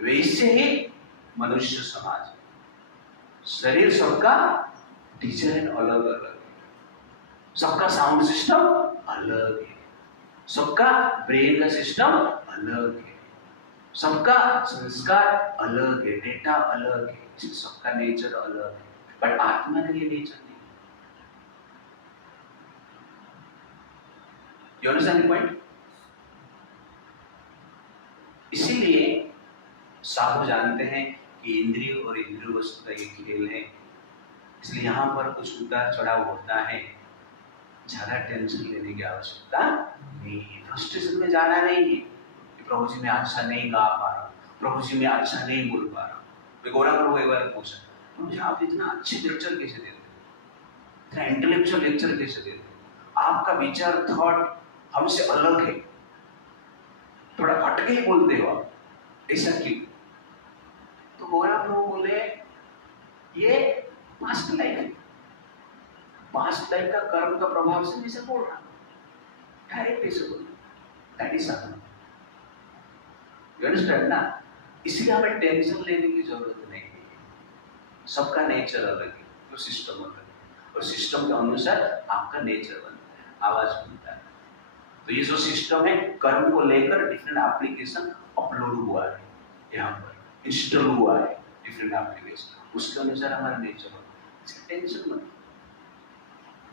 वैसे ही मनुष्य समाज, शरीर सबका डिजाइन अलग अलग है, सबका साउंड सिस्टम अलग है, सबका ब्रेन का सिस्टम अलग है, सबका संस्कार अलग है, डेटा अलग है, सबका नेचर अलग है। बट आत्मा के लिए नेचर नहीं। You understand the point? इसीलिए साधु जानते हैं कि इंद्रिय और इंद्रिय वस्तु का ये खेल है, इसलिए यहाँ पर कुछ उतार चढ़ाव होता है, ज्यादा टेंशन लेने की आवश्यकता नहीं है। फ्रस्ट्रेशन में जाना नहीं है कि प्रभु जी मैं अच्छा नहीं गा पा रहा, प्रभु जी मैं अच्छा नहीं बोल पा रहा। मैं गौरव प्रभु एक बार पूछा, प्रभु जी आप इतना अच्छे लेक्चर कैसे देते, इतना इंटेलेक्चुअल लेक्चर कैसे देते, आपका विचार थॉट हमसे अलग है, थोड़ा हटके ही बोलते हो आप, ऐसा क्यों? तो गौरव प्रभु बोले ये पास्ट लाइफ है, पास्ट लाइफ का कर्म का प्रभाव से मैं बोल रहा हूं, डायरेक्ट ऐसे बोल, that is Sadhana. You understand ना? इसलिए हमें टेंशन लेने की जरूरत नहीं है, सबका नेचर अलग है, तो सिस्टम अलग है, और सिस्टम के अनुसार आपका नेचर बनता है, आवाज बनता है। तो ये जो सिस्टम है कर्म को लेकर डिफरेंट एप्लीकेशन अपलोड हुआ है, यहाँ पर इंस्टॉल हुआ है डिफरेंट एप्लीकेशन, उसके अनुसार हमारा नेचर होता है। इसकी टेंशन मत,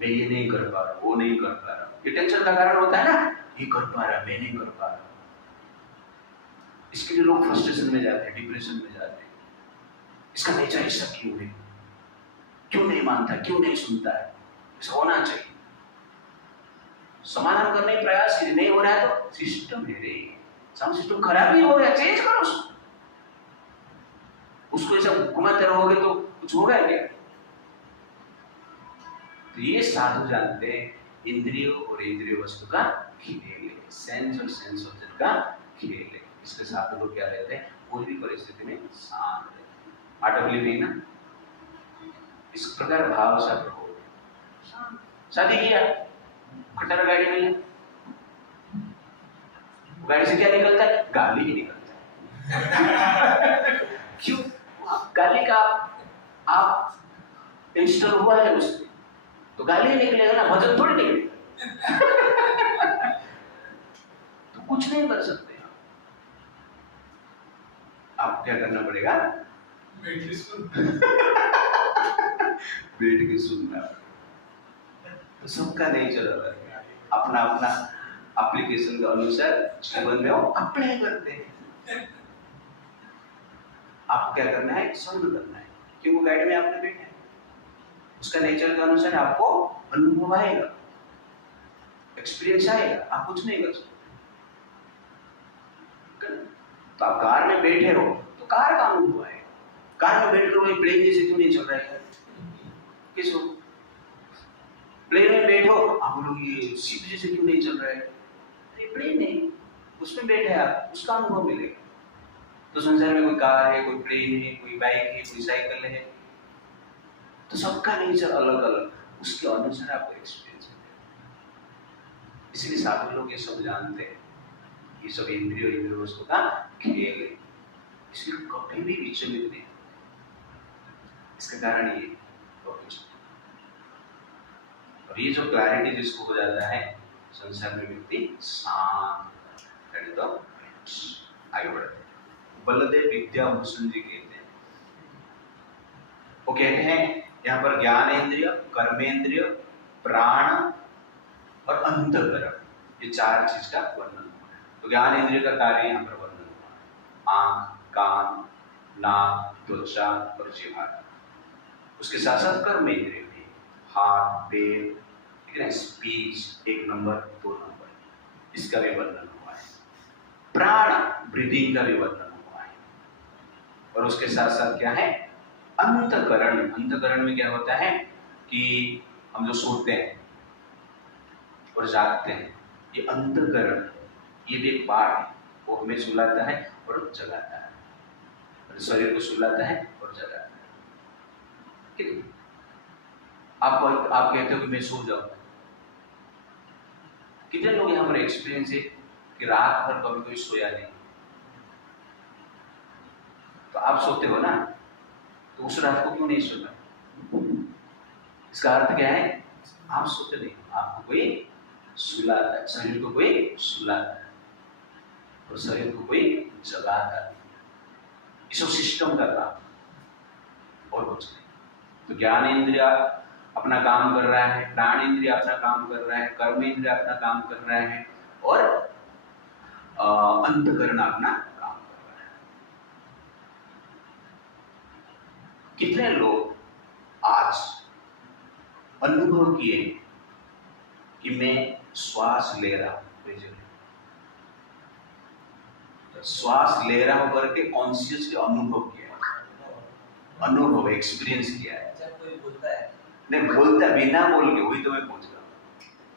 मैं ये नहीं कर पा रहा, वो नहीं कर पा रहा, ये टेंशन का कारण होता है ना, ये कर पा रहा मैं नहीं कर पा रहा। इसके लिए लोग फ्रस्ट्रेशन में जाते हैं, डिप्रेशन में जाते हैं, इसका नेचर ऐसा क्यों है, क्यों नहीं मानता, क्यों नहीं सुनता है, ऐसा होना चाहिए। समाधान करने का प्रयास कीजिए, नहीं हो रहा है तो सिस्टम है रे, साउंड सिस्टम खराब ही हो गया, चेंज करो उसको। उसको ऐसा घुमाते रहोगे तो कुछ होगा क्या? तो ये साधु जानते हैं इंद्रियों और इंद्रिय वस्तु का खेल है, सेंस और सेंस ऑब्जेक्ट का खेल है। इसके साथ लोग क्या रहते हैं, कोई भी परिस्थिति में शांत रहते हैं, आटोकली नहीं ना। इस प्रकार भाव सा हो, शादी किया, खट्टर गाड़ी में गाड़ी से क्या निकलता है? गाली ही निकलता है। क्यों? गाली का आप इंस्टॉल हुआ है उसमें, तो गाली ही निकलेगा ना, भजन थोड़ी निकलेगा। तो कुछ नहीं कर सकते आप क्या करना पड़ेगा? बैठ के सुनना। तो सबका नेचर अलग है, अपना अपना एप्लीकेशन के अनुसार जीवन में वो अप्लाई करते हैं। आपको क्या करना है? सुन करना है, क्योंकि वो गाइड में आपने बैठे हैं, उसका नेचर के अनुसार आपको अनुभव आएगा, एक्सपीरियंस आएगा, आप कुछ नहीं कर सकते। तो आप कार में बैठे हो तो कार का अनुभव आएगा। कार में बैठ कर वो प्लेन जैसे क्यों नहीं चल रहा है? किस प्लेन में बैठो, आप लोग ये शिप जैसे क्यों नहीं चल रहा है? अरे प्लेन है, उसमें बैठे आप, उसका अनुभव मिलेगा। तो संसार में कोई कार है, कोई प्लेन है, कोई बाइक है, कोई साइकिल है, तो सबका नेचर अलग अलग, उसके अनुसार आपको एक्सपीरियंस मिलेगा। इसलिए साधु लोग ये सब जानते हैं, ये सब इंद्रिय वस्तु का खेल है, इसलिए कभी भी विचलित नहीं। इसका कारण ये और ये जो क्लैरिटी जिसको हो जाता है, संसार में व्यक्ति शांत, तो आगे बढ़ते हैं। बलदेव विद्याभूषण जी कहते हैं, वो कहते हैं यहाँ पर ज्ञानेंद्रिय, कर्मेंद्रिय, प्राण और अंतःकरण, ये चार चीज का वर्णन हुआ है। तो ज्ञानेंद्रिय का कार्य यहाँ पर वर्णन हुआ है, आंख, कान, नाक, त्वचा और जीवा। उसके साथ साथ कर्मेंद्रिय भी, हाथ, पैर, ठीक है, स्पीच 1 नंबर 2 नंबर, इसका भी वर्णन हुआ है। प्राण, ब्रीदिंग का भी वर्णन हुआ है। और उसके साथ साथ क्या है? अंतःकरण। अंतःकरण में क्या होता है कि हम जो सोते हैं और जागते हैं, ये अंतःकरण, ये भी एक पार्ट है, वो हमें सुलाता है और जगाता है, शरीर को सुलाता है और जगाता है। आप कहते हो कि मैं सो जाऊं, कितने लोग यहाँ पर एक्सपीरियंस है कि रात भर कभी कोई सोया नहीं? तो आप सोते हो ना, तो उस रात को क्यों नहीं सोना? इसका अर्थ क्या है? आप सोते नहीं, आपको कोई सुलाता है, शरीर को कोई सुलाता है और शरीर को कोई जगाता है। ये सब सिस्टम का काम और कुछ नहीं। तो ज्ञान इंद्रिय अपना काम कर रहा है, प्राण इंद्रिय अपना काम कर रहा है, कर्म इंद्रिय अपना काम कर रहा है और अंतःकरण अपना काम कर रहा है। कितने लोग आज अनुभव किए कि मैं श्वास ले रहा हूं, श्वास ले रहा हूं करके कॉन्शियस के अनुभव किया, अनुभव एक्सपीरियंस किया है। कोई बोलता है नहीं, बोलता है बिना बोल के, वही तो मैं पूछ रहा हूँ।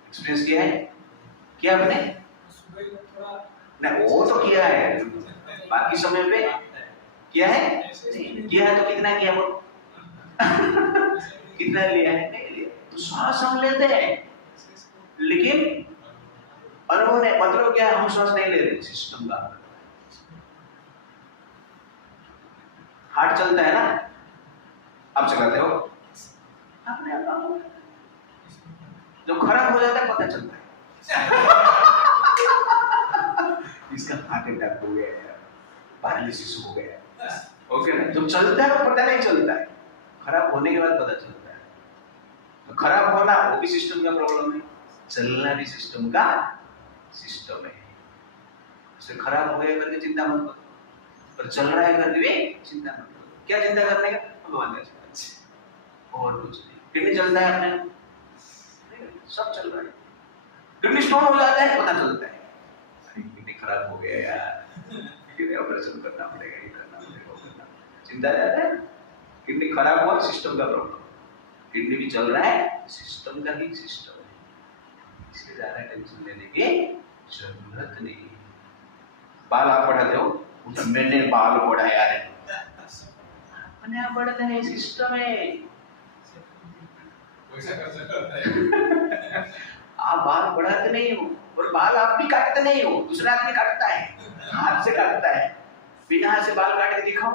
एक्सपीरियंस किया है क्या आपने? नहीं, वो तो किया है, बाकी समय पे किया है? किया है तो कितना किया वो? कितना लिया है? नहीं लिया। तो श्वास हम लेते हैं, लेकिन अनुभव नहीं, मतलब क्या है? हम श्वास नहीं ले रहे, सिस्टम का। हार्ट चलता है ना, आप चलाते हो अपने आप, जब खराब हो जाता है पता चलता है इसका हार्ट अटैक हो गया है, पैरालिसिस हो गया, ओके ना? जब चलता है पता नहीं चलता है, खराब होने के बाद पता चलता है। तो खराब होना वो भी सिस्टम का प्रॉब्लम है, चलना भी सिस्टम का सिस्टम है। उसे खराब हो गया करके चिंता मत करो, पर चल रहा है करके भी चिंता मत करो। क्या चिंता करने का? भगवान का, और कुछ नहीं। किडनी चलता है अपने, सब चल रहा है। किडनी स्टोन हो जाता है, पता चलता है किडनी खराब हो गया यार, ऑपरेशन करना पड़ेगा, ये करना पड़ेगा, वो करना पड़ेगा, चिंता ज्यादा है, किडनी खराब हुआ, सिस्टम का प्रॉब्लम, किडनी भी चल रहा है, सिस्टम का ही सिस्टम है, इसलिए ज्यादा टेंशन लेने की जरूरत नहीं है। बाल आप बढ़ाते हो, मैंने बाल बढ़ाया है, अपने आप बढ़ता है, सिस्टम है। आप बाल बढ़ाते नहीं हो, और बाल आप भी काटते नहीं हो, दूसरा आदमी काटता है, हाथ से काटता है, बिना हाथ से बाल काट के दिखाओ।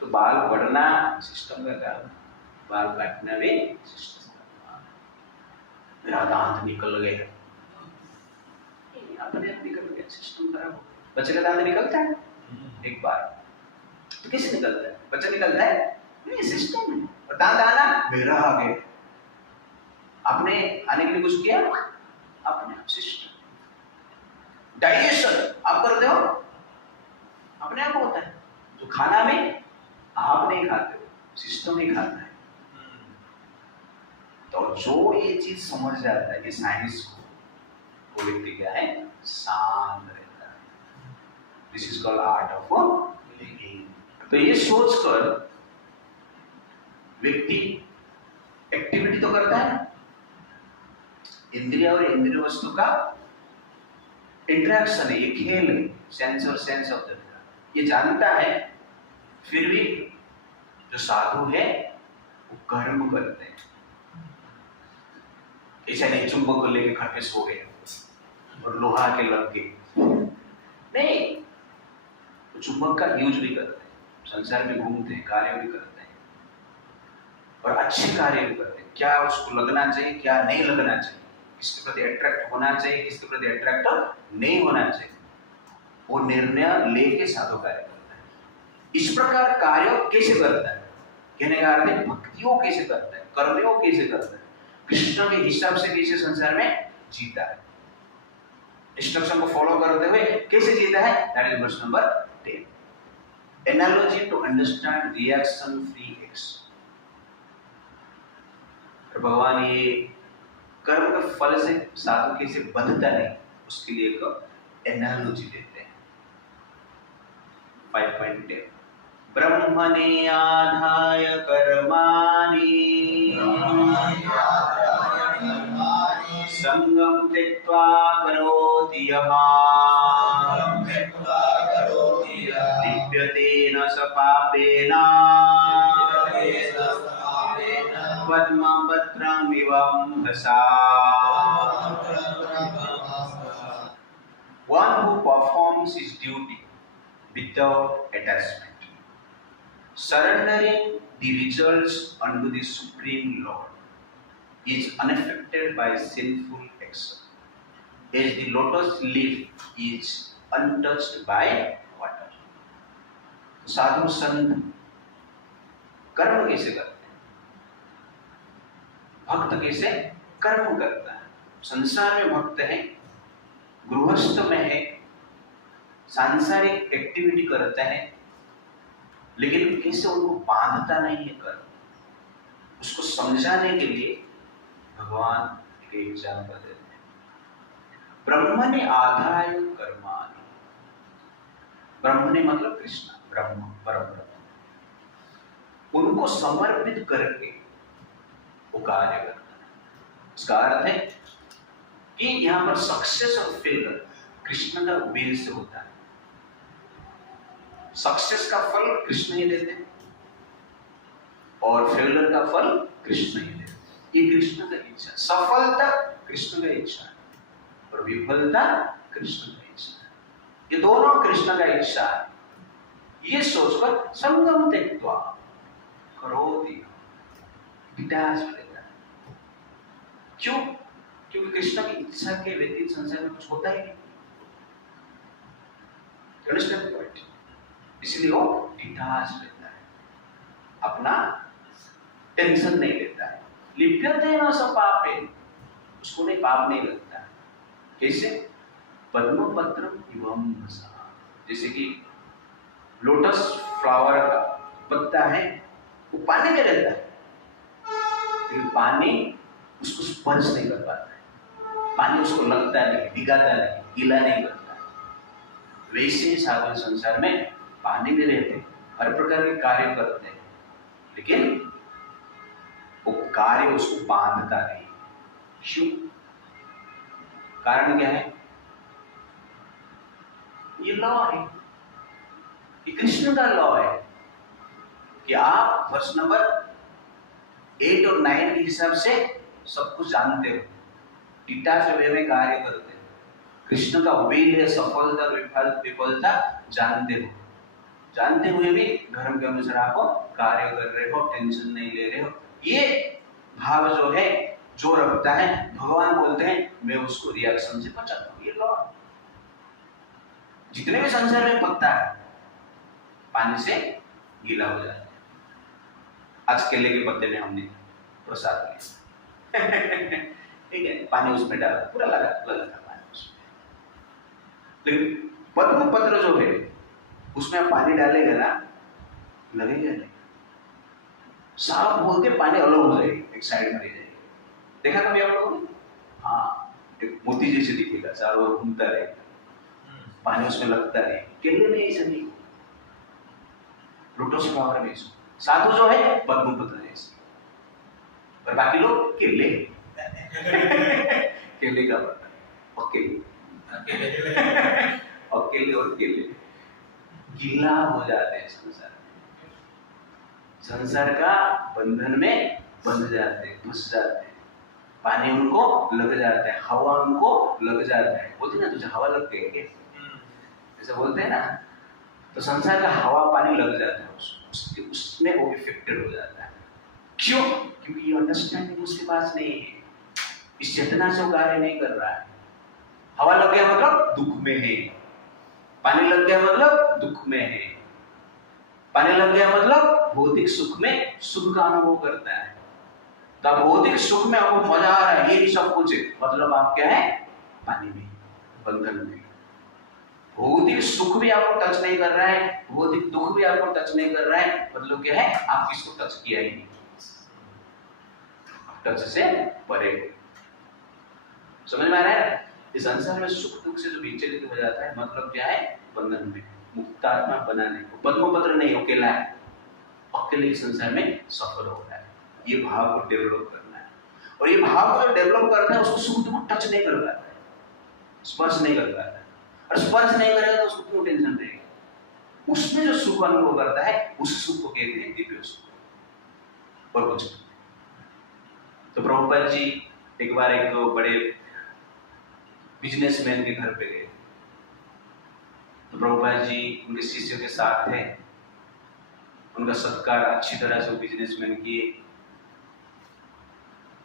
तो बाल बढ़ना सिस्टम का काम, बाल काटना भी सिस्टम का काम। मेरा दांत निकल गया, अपने आप निकल गया, सिस्टम खराब हो गया। बच्चे का दांत निकलता है एक बार, तो किससे निकलता है? बच्चा निकलता है, नहीं, सिस्टम है। और दांत आना मेरा आ गया, आपने आने के लिए कुछ किया, अपने आप सिस्टम। डाइजेशन आप करते हो, अपने आप होता है। जो खाना में आप नहीं खाते हो, सिस्टम ही खाता है। तो जो ये चीज समझ जाता है कि साइंस को, वो व्यक्ति क्या है, शांत रहता है। This is called art of living. तो ये सोचकर व्यक्ति एक्टिविटी तो करता है, इंद्रिय और इंद्रिय वस्तु का इंटरेक्शन है, ये खेल है, सेंस और सेंस ऑफ द, ये जानता है। फिर भी जो साधु है वो कर्म करते हैं। ऐसा नहीं चुंबक को लेके घर पे सो गए और लोहा के लग गए, नहीं, तो चुंबक का यूज भी करते हैं, संसार में घूमते हैं, कार्य भी करते हैं, और अच्छे कार्य भी करते हैं। क्या उसको लगना चाहिए, क्या नहीं लगना चाहिए, किसके प्रति अट्रैक्ट होना चाहिए, किसके प्रति अट्रैक्ट नहीं होना चाहिए, वो निर्णय लेके साधु कार्य करता है। इस प्रकार कार्य कैसे करता है, कहने का अर्थ है भक्तियों कैसे करता है, कर्मों कैसे करता है, कृष्ण के हिसाब से कैसे संसार में जीता है, इंस्ट्रक्शन को फॉलो करते हुए कैसे जीता है। That is verse number 10, analogy to understand reaction free action. भगवान ये कर्म के फल से साधु कैसे बंधता है, उसके लिए एक एनालॉजी देते हैं। 5.10 ब्रह्मणे आधाय कर्माणि संगम त्यक्त्वा करोति यः लिप्यते न स पापेन पद्मपत्रमिवाम्भसा। One who performs his duty without attachment, surrendering the results unto the Supreme Lord, is unaffected by sinful action, as the lotus leaf is untouched by water. साधु संत कर्म कैसे करते हैं, भक्त कैसे कर्म करता है। संसार में भक्त है, गृहस्थ में है, सांसारिक एक्टिविटी करता है, लेकिन कैसे उनको बांधता नहीं है कर्म, उसको समझाने के लिए भगवान एक एग्जाम्पल देते हैं। ब्रह्मणे आधाय कर्माणि, ब्रह्मणे मतलब कृष्ण, ब्रह्म परब्रह्म, उनको समर्पित करके वो कार्य करता है। इसका अर्थ है कि यहां पर सक्सेस और फेलियर कृष्ण का विल से होता है। सक्सेस का फल कृष्ण ही देते हैं और फेलियर का फल कृष्ण ही देते हैं। ये कृष्ण का इच्छा, सफलता कृष्ण का इच्छा है और विफलता कृष्ण का इच्छा है। ये दोनों कृष्ण का इच्छा है। ये सोचकर संगम त्यक्त्वा करोति, डिटैच रहता है। क्यों? क्योंकि कृष्ण की इच्छा के व्यतीत संसार में कुछ होता ही नहीं। इसलिए वो डिटैच रहता है, अपना टेंशन नहीं लेता है। लिप्यते न स पापेन, उसको नहीं पाप नहीं लगता है। कैसे? पद्मपत्रम इवाम्भसा, जैसे कि लोटस फ्लावर का पत्ता है, वो पानी में रहता है लेकिन पानी उसको स्पर्श नहीं कर पाता है, पानी उसको लगता नहीं, भिगाता नहीं, गीला नहीं करता। वैसे ही साधन संसार में पानी में रहते हर प्रकार के कार्य करते हैं, लेकिन वो कार्य उसको बांधता नहीं। क्यों? कारण क्या है? ये लॉ है, ये कृष्ण का लॉ है कि आप वर्ष नंबर 8 और 9 के हिसाब से सब कुछ जानते हो, डिटैच वे में कार्य करते हो। कृष्ण का विल है, सफलता विफलता जानते हो, जानते हुए भी धर्म के अनुसार आप कार्य कर रहे हो, टेंशन नहीं ले रहे हो। ये भाव जो है, जो रखता है, भगवान बोलते हैं मैं उसको रिएक्शन से बचाता हूं। ये लॉ, जितने भी संसार में पत्ता है पानी से गीला हो जाता है। आज केले के पत्ते में हमने प्रसाद लिया ठीक है, पानी उसमें डाला, पूरा लगा था पानी उसमें। लेकिन पद्म पत्र जो है उसमें आप पानी डालेगा ना, लगेगा नहीं, साफ बोलते पानी अलग हो जाएगी, एक साइड में रह जाएगी। देखा कभी आप लोगों ने? हाँ, एक मोती जैसे दिखेगा, चारों ओर घूमता रहेगा, पानी उसमें लगता रहे। केले में ऐसा नहीं, लोटस फ्लावर में ऐसा। साधु जो है पद्म पत्र जैसे, और बाकी लोग केले केले का पता और केले और केले गीला हो जाते हैं संसार में, संसार का बंधन में बंध जाते हैं, घुस जाते हैं, पानी उनको लग जाता है, हवा उनको लग जाता है। बोलते ना तुझे हवा लग गई क्या, ऐसा बोलते हैं ना। तो संसार का हवा पानी लग जाता है, उसमें वो इफेक्टेड हो जाता है। क्यों? क्योंकि ये अंडरस्टैंडिंग उसके पास नहीं है, इस चेतना से वो कार्य नहीं कर रहा है। हवा लग गया मतलब दुख में है, पानी लग गया मतलब दुख में है, पानी लग गया मतलब भौतिक सुख में सुख का अनुभव करता है। तब भौतिक सुख में आपको मजा आ रहा है, ये भी सब कुछ है, मतलब आप क्या है? पानी में, बंधन में। भौतिक सुख भी आपको टच नहीं कर रहा है, भौतिक दुख भी आपको टच नहीं कर रहा है, मतलब क्या है? आप किसको टच किया ही नहीं, टच से परे। समझ में आ रहा है? इस संसार में सुख दुख से जो विचलित हो जाता है, मतलब क्या है? बंधन में। मुक्त आत्मा बनाने को पद्म पत्र नहीं, अकेला है, अकेले इस संसार में सफल हो रहा है। ये भाव को डेवलप करना है, और ये भाव को जो डेवलप करता है उसको सुख दुख टच नहीं कर पाता है, स्पर्श नहीं कर पाता है। और स्पर्श नहीं करेगा तो उसको क्यों टेंशन रहेगी? उसमें जो सुख अनुभव करता है उस सुख को कहते हैं दिव्य सुख, और कुछ। तो प्रभुपाद जी एक बार एक बड़े बिजनेसमैन के घर पे गए। तो प्रभुपाद जी उनके शिष्यों के साथ थे, उनका सत्कार अच्छी तरह से बिजनेसमैन किए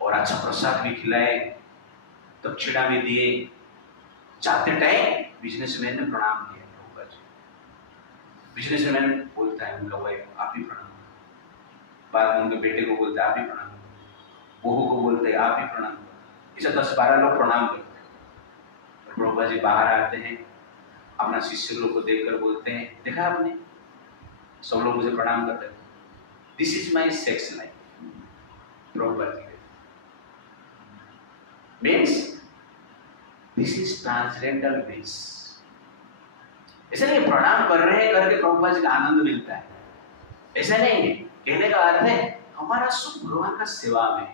और अच्छा प्रसाद भी खिलाए, दक्षिणा भी दिए। जाते टाइम बिजनेसमैन ने प्रणाम किया प्रभुपाद जी। बिजनेसमैन बोलता है उनका वाइफ आप ही प्रणाम, बाद में उनके बेटे को बोलता है आप ही प्रणाम, बहू को बोलते हैं आप ही प्रणाम। इसे 10-12 लोग प्रणाम करते हैं। प्रभुपाद जी बाहर आते हैं, अपना शिष्य लोग को देखकर बोलते हैं देखा आपने, सब लोग मुझे प्रणाम करते हैं, this is my sex life. Prabhupada ji means this is transcendental bliss. ऐसा नहीं प्रणाम कर रहे हैं करके प्रभुपाद जी का आनंद मिलता है, ऐसा नहीं है। कहने का अर्थ है हमारा सुख भगवान का सेवा में,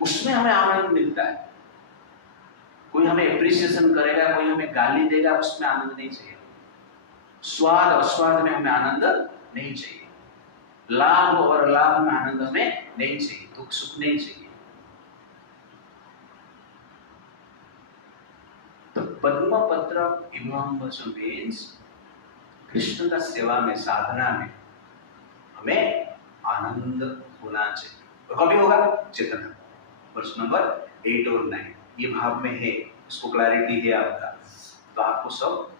उसमें हमें आनंद मिलता है। कोई हमें एप्रिसिएशन करेगा, कोई हमें गाली देगा, उसमें आनंद नहीं चाहिए। स्वाद अस्वाद में हमें आनंद नहीं चाहिए, लाभ और लाभ में आनंद हमें नहीं चाहिए, दुख सुख नहीं चाहिए। तो पद्म पत्र इमामवचन मीन्स कृष्ण का सेवा में, साधना में हमें आनंद होना चाहिए। और कभी होगा? चेतना। वर्ष नंबर 8 और 9 ये भाव में है, उसको क्लैरिटी है आपका, तो आपको सब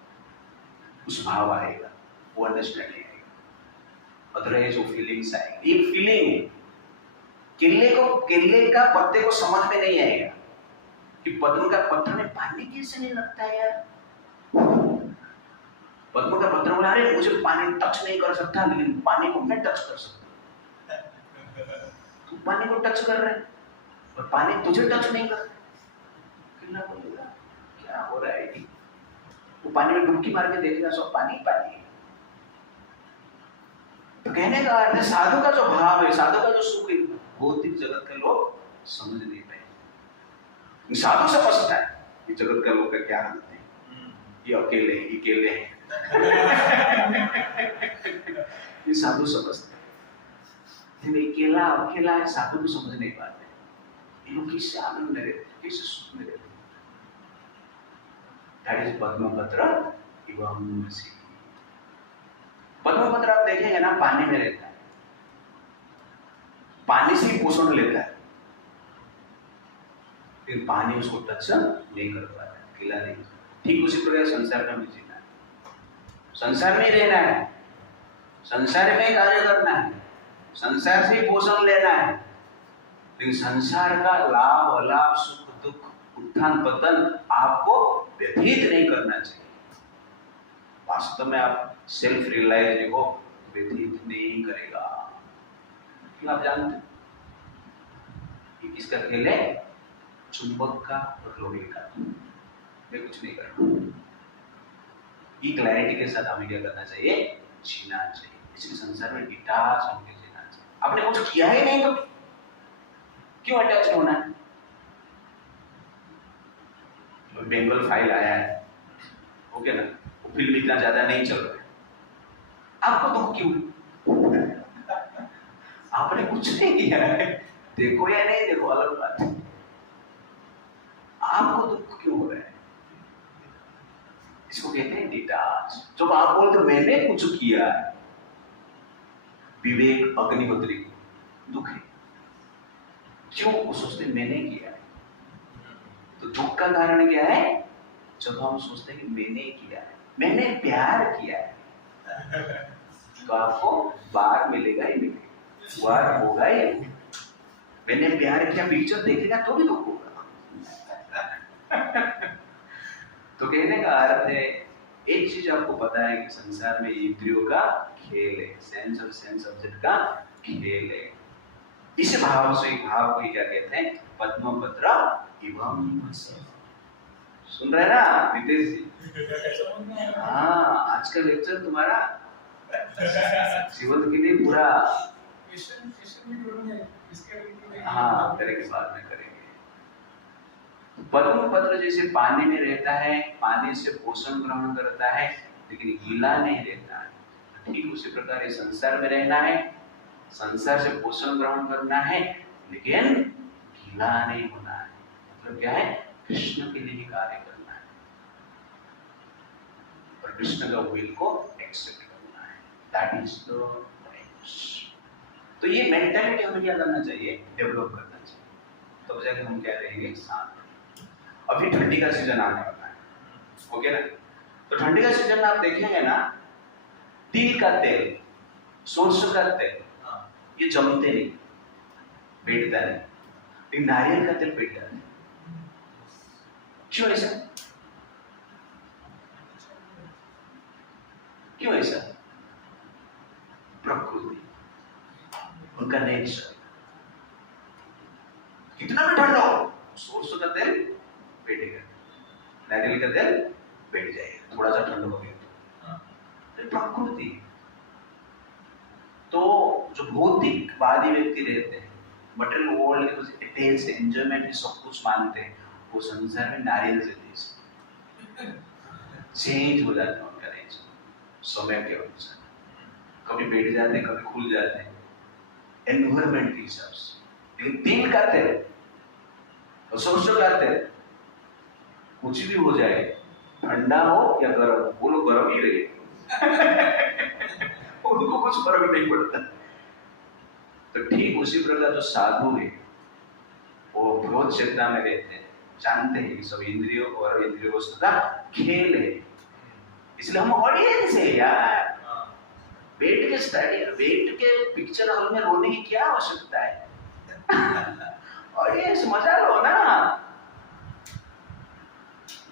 उस भाव आएगा, वो अंडरस्टैंडिंग आएगा, अदरवाइज वो फीलिंग्स आएगी। एक फीलिंग है, केले का पत्ते को समझ में नहीं आएगा कि पद्म का पत्र में पानी कैसे नहीं लगता है यार। पद्म का पत्र बोला अरे मुझे पानी टच नहीं कर सकता, लेकिन पानी को मैं टच कर सकता। तू पानी को टच कर रहा है और पानी तुझे टच नहीं कर रहा, बोलेगा क्या हो रहा है? वो पानी में डुबकी मार के देखेगा, सब पानी पानी है। कहने का अर्थ है साधु का जो भाव है, साधु का जो सुख है, भौतिक जगत के लोग समझ नहीं पाए। साधु से पछता है कि जगत का लोग का क्या हालत है, ये अकेले हैं ये साधु समझते हैं। अकेला है, साधु को समझ नहीं पाते। ये लोग किससे आनंद में रहते, किससे सुख में रहते। That is पद्मपत्र एवं सी। पद्मपत्र आप देखेंगे ना, पानी में रहता है, पानी से ही पोषण लेता है, फिर पानी उसको टच नहीं कर पाता, खिला नहीं। ठीक उसी प्रकार संसार में भी जीना है, संसार में ही रहना है, संसार में ही कार्य करना है, संसार से ही पोषण लेना है, लेकिन संसार का लाभ अलाभ सुख दुख उत्थान पतन आपको व्यतीत नहीं करना चाहिए। वास्तव में आप सेल्फ रियलाइज हो, व्यतीत नहीं करेगा। क्यों? आप जानते कि इसका खेल है चुंबक का और लोहे का। मैं कुछ नहीं कर रहा हूं। ये क्लैरिटी के साथ हमें क्या करना चाहिए, जीना चाहिए। इसलिए संसार में डिटैच होकर जीना चाहिए। आपने कुछ किया ही नहीं तो क्यों अटैच होना है? बेंगल फाइल आया है, ओके ना, वो फिल्म इतना ज्यादा नहीं चल रहा है, आपको दुख क्यों? आपने कुछ नहीं किया है, देखो या नहीं देखो अलग बात है, आपको दुख क्यों हो रहा है? इसको कहते हैं डिटैच। जब आप बोलते मैंने कुछ किया है, विवेक अग्निहोत्री दुख है, क्यों? वो सोचते मैंने किया है। तो दुख का कारण क्या है? जब हम सोचते हैं कि मैंने किया है, मैंने प्यार किया है, तो आपको बार मिलेगा ही मिलेगा, वार होगा ही। मैंने प्यार किया, पिक्चर देखेगा तो भी दुख होगा। तो कहने का अर्थ है, एक चीज आपको पता है कि संसार में इंद्रियों का खेल है, सेंस ऑब्जेक्ट का खेल है। इस भाव से भाव को क्या कहते हैं? पद्मपत्र एवं सी। सुन रहे ना नितेश जी? हाँ, आज का लेक्चर तुम्हारा जीवन के लिए पूरा। हाँ, करेंगे, बाद में करेंगे। पद्मपत्र जैसे पानी में रहता है, पानी से पोषण ग्रहण करता है, लेकिन गीला नहीं रहता है, ठीक उसी प्रकार ये संसार में रहना है, संसार से पोषण ग्रहण करना है, लेकिन गीला नहीं होना है। मतलब क्या है? कृष्ण के लिए ही कार्य करना है और कृष्ण का विल को एक्सेप्ट करना है। That is the point. तो ये मेंटालिटी हमें क्या करना चाहिए? डेवलप करना चाहिए, तब जाके हम क्या रहेंगे? शांत। अभी ठंडी का सीजन आने वाला है, ओके ना? तो ठंडी का सीजन में आप देखेंगे ना, तिल का तेल, सरसों का तेल, ये जमते नहीं, बैठता नहीं, लेकिन नारियल का तेल बैठ जाता है। क्यों ऐसा? क्यों ऐसा? प्रकृति, उनका नेचर। कितना भी ठंडा हो, सरसों का तेल बैठेगा, नारियल का तेल बैठ जाएगा, थोड़ा सा ठंडा हो गया तो प्रकृति। तो जो भौतिकवादी व्यक्ति रहते हैं, मटेरियल वर्ल्ड के कुछ डिटेल्स एंजॉयमेंट सब कुछ मानते हैं, वो संसार में नारियल से चेंज हो जाता है उनका नेचर समय के अनुसार। कभी बैठ जाते हैं, कभी खुल जाते हैं, एनवायरमेंट के हिसाब से। लेकिन तिल का तेल और सरसों का तेल कुछ भी हो जाए, ठंडा हो या गर्म हो, वो लोग गर्म ही रहे उनको कुछ फर्क नहीं पड़ता। तो ठीक उसी प्रकार जो साधु है, वो क्रोध चेतना में रहते हैं, जानते हैं कि सब इंद्रियों और इंद्रिय वस्तु का खेल है। इसलिए हम ऑडियंस है यार, बैठ के स्टडी, बैठ के पिक्चर हॉल में रोने की क्या आवश्यकता है? ऑडियंस मजा लो ना।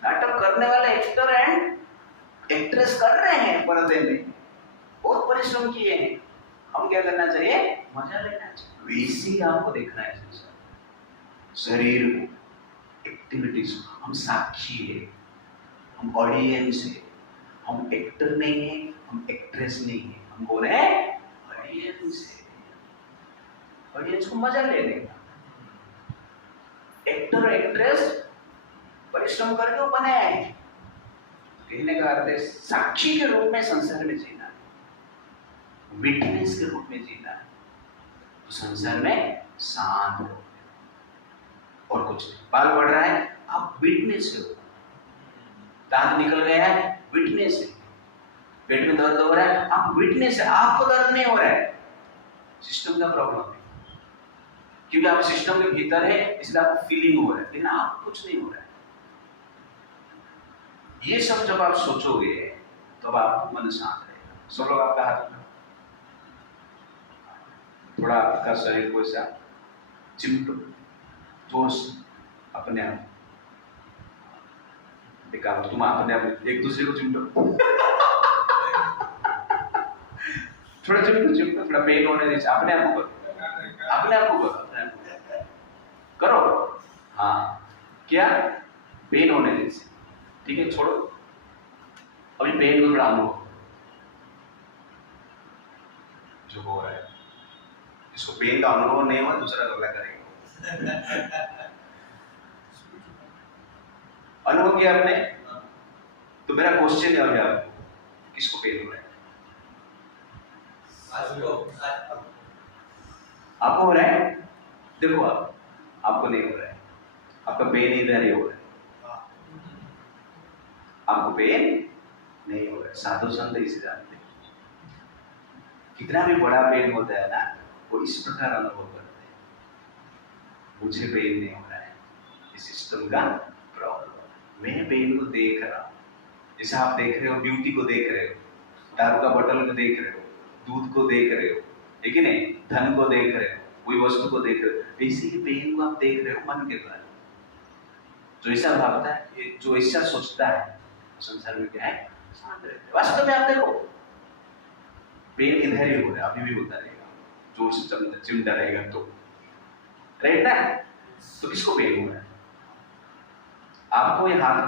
नाटक करने वाले एक्टर एंड एक्ट्रेस कर रहे हैं पर्दे में, बहुत परिश्रम किए हैं। हम क्या करना चाहिए? मजा लेना चाहिए। वैसे ही आपको देखना है शरीर को, एक्टिविटीज। हम साक्षी है, हम ऑडियंस है, हम एक्टर नहीं है, हम एक्ट्रेस नहीं है, हम बोल रहे हैं ऑडियंस है, ऑडियंस को मजा लेने का। एक्टर और एक्ट्रेस परिश्रम करके वो बनाया है। कहने का अर्थ है साक्षी के रूप में संसार में जीना, विटनेस के रूप में जीना, तो संसार में शांत हो और कुछ नहीं। बाल बढ़ रहा है, आप विटनेस हो। दांत निकल गया है, विटनेस है। पेट में दर्द हो रहा है, आप विटनेस है, आपको दर्द नहीं हो रहा है, सिस्टम का प्रॉब्लम है। क्योंकि आप सिस्टम के भीतर है, इसलिए आपको फीलिंग हो रहा है, लेकिन आपको कुछ नहीं हो रहा है। ये सब जब आप सोचोगे तो अब आपका मन शांत रहेगा। सब लोग आपका हाथ में थोड़ा आपका शरीर को ऐसा चिमटो, जोर से अपने आप देखा, तुम अपने आप एक दूसरे को चिमटो थोड़ा चिमटो, थोड़ा पेन होने दीजिए, अपने आप को करो, अपने आप को करो। हाँ, क्या पेन होने दीजिए, ठीक है, छोड़ो। अभी पेन को थोड़ा अनुभव जो हो रहा है, जिसको पेन का अनुभव नहीं हुआ दूसरा अगला करेगा। अनुभव किया आपने, तो मेरा क्वेश्चन है अभी आपको, किसको पेन हो रहा है? आपको हो रहा है? देखो आपको नहीं हो रहा है, आपका पेन इधर ही हो रहा है, आपको पेन नहीं हो रहा है। साधु संत इसे जानते हैं, कितना भी बड़ा पेन होता है ना, वो इस प्रकार अनुभव करते हैं, मुझे पेन नहीं हो रहा है, इस सिस्टम का प्रॉब्लम। मैं पेन को देख रहा हूँ, जैसे आप देख रहे हो ब्यूटी को देख रहे हो, दारू का बोतल को देख रहे हो, दूध को देख रहे हो, ठीक है नहीं, धन को देख रहे हो, कोई वस्तु को देख रहे हो, ऐसे ही पेन को आप देख रहे हो मन के द्वारा। जो ऐसा भावता है, जो ऐसा सोचता है, संसार में क्या है, शांत रहता है। वास्तव में आप देखो पेन इधर ही हो रहा है, अभी भी होता रहेगा, जोर से चिमटा रहेगा तो राइट ना। तो किसको पेन हो रहा है? आपको या हाथ?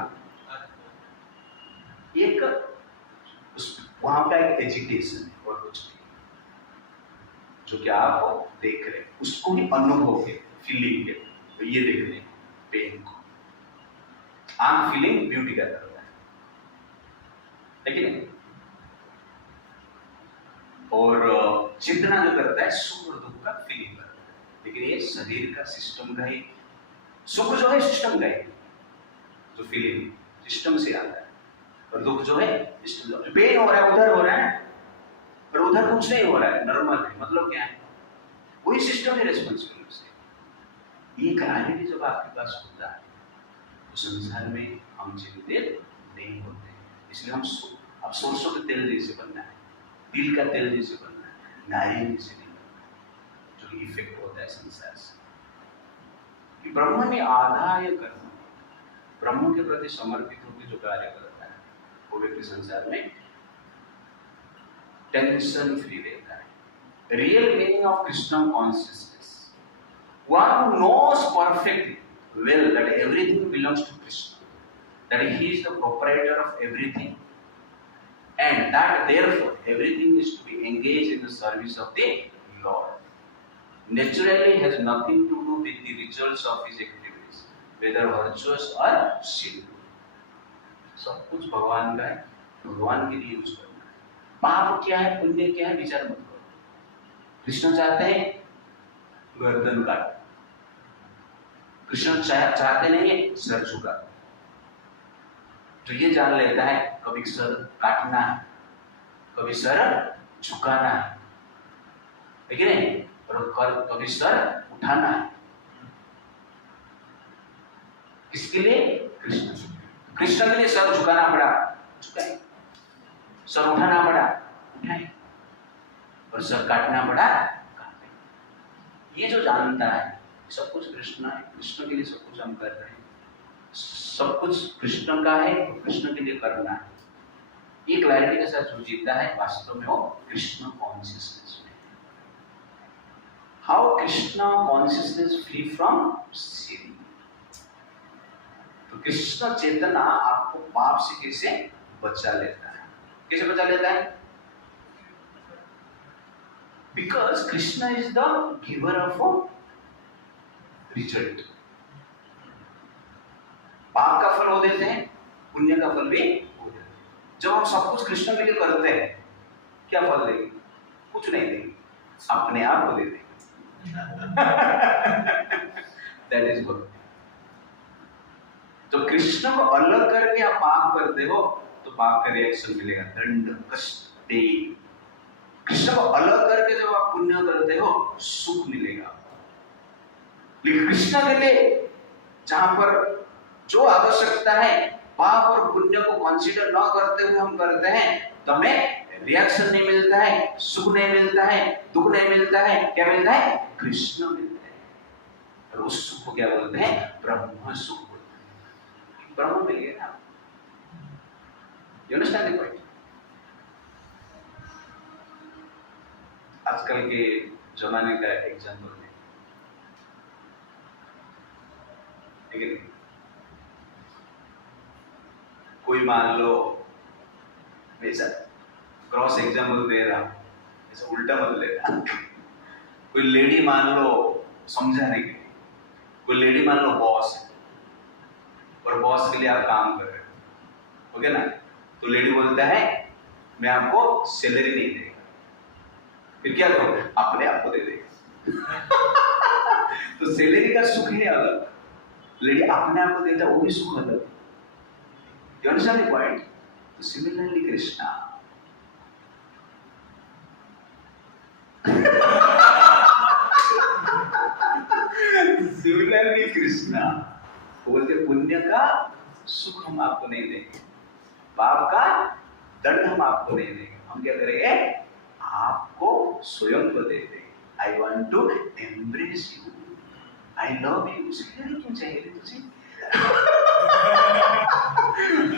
एक वहां का एक एजिटेशन है और कुछ नहीं, जो कि आप देख रहे हैं, उसको ही अनुभव है, फीलिंग है, तो ये देख रहे हैं पेन को। आम फीलिंग ब्यूटी का करता है, लेकिन और चेतना जो करता है सुख और दुख का फीलिंग करता है। लेकिन ये शरीर का सिस्टम का ही, सुख जो है सिस्टम का ही, जो फीलिंग सिस्टम से आता है, और दुख जो है सिस्टम। पेन हो रहा है उधर हो रहा है, पर उधर कुछ नहीं हो रहा है, नॉर्मल है। मतलब क्या है, वही सिस्टम है रेस्पॉन्सिबल उसके। ये क्लैरिटी जब आपके पास होता है तो संसार में हम चिंतित नहीं होते। इसलिए हम अब सरसों के तेल जैसे बनना है, तिल का तेल जैसे बनना है, नारियल जैसे नहीं बनना, जो इफेक्ट होता है संसार से। कि ब्रह्म में आधाय कर्म, ब्रह्म के प्रति समर्पित होकर जो कार्य करता है वो व्यक्ति संसार में टेंशन फ्री रहता है। Real meaning of Krishna consciousness, one who knows perfectly well that everything belongs to Krishna, that he is the proprietor of everything, and that therefore everything is to be engaged in the service of the Lord, naturally has nothing to do with the results of his activities, whether virtuous or sinful. सब कुछ भगवान का है, भगवान के लिए use करना है। पाप क्या है, पुण्य क्या है, विचार मत करो। कृष्ण चाहते हैं गर्दन काट, कृष्ण चाहते नहीं है सर झुका। तो ये जान लेता है कभी सर काटना है, कभी सर झुकाना है कि नहीं, और कभी सर उठाना है। किसके लिए? कृष्ण। कृष्ण के लिए सर झुकाना पड़ा, झुकाए, सर उठाना पड़ा, उठाए, और सर काटना पड़ा, काटे। ये जो जानता है सब कुछ कृष्ण है, कृष्ण के लिए सब कुछ हम कर रहे हैं, सब कुछ कृष्ण का है, कृष्ण के लिए करना है। ये क्लैरिटी के साथ जो जीता है वास्तव में वो कृष्ण कॉन्शियसनेस में। How Krishna consciousness free from sin. तो कृष्ण चेतना आपको पाप से कैसे बचा लेता है? कैसे बचा लेता है? Because Krishna is the giver of a result. पाप का फल वो देते हैं, पुण्य का फल भी वो देते हैं। जब हम सब कुछ कृष्ण के लिए करते हैं, क्या फल देंगे? कुछ नहीं देंगे, अपने आप को दे देंगे। That is good. तो कृष्ण को अलग करके आप पाप करते हो तो पाप का रिएक्शन मिलेगा, दंड, कष्ट। कृष्ण को अलग करके जब आप पुण्य करते हो सुख मिलेगा। लेकिन कृष्ण के लिए जहां पर जो आवश्यकता है पाप और पुण्य को कंसीडर न करते हुए हम करते हैं तो हमें रिएक्शन नहीं मिलता है, सुख नहीं मिलता है, दुख नहीं मिलता है। क्या मिलता है? कृष्ण मिलता है। और उस सुख को क्या बोलते हैं? ब्रह्म सुख बोलते हैं। ब्रह्म मिल गया ना। You understand the point? आजकल के जमाने का एग्जाम्पल है, लेकिन कोई मान लो, वैसा क्रॉस एग्जाम्पल दे रहा हूं, ऐसा उल्टा मत लेना। कोई लेडी मान लो, समझाने के लिए, कोई लेडी मान लो बॉस है और बॉस के लिए आप काम कर रहे हो, ओके ना? तो लेडी बोलता है मैं आपको सैलरी नहीं देगा, फिर क्या करो? अपने आप को दे देगा। तो सैलरी का सुख है अलग, लेडी अपने आप को देता है वो भी सुख अलग। You understand the point? So similarly, Krishna. Similarly, Krishna. बोलते पुण्य का सुख हम आपको नहीं देंगे, पाप का दंड हम आपको नहीं देंगे। हम क्या करेंगे? आपको स्वयं को दे देंगे। I want to embrace you. I love you. Salary क्यों चाहिए तुझे?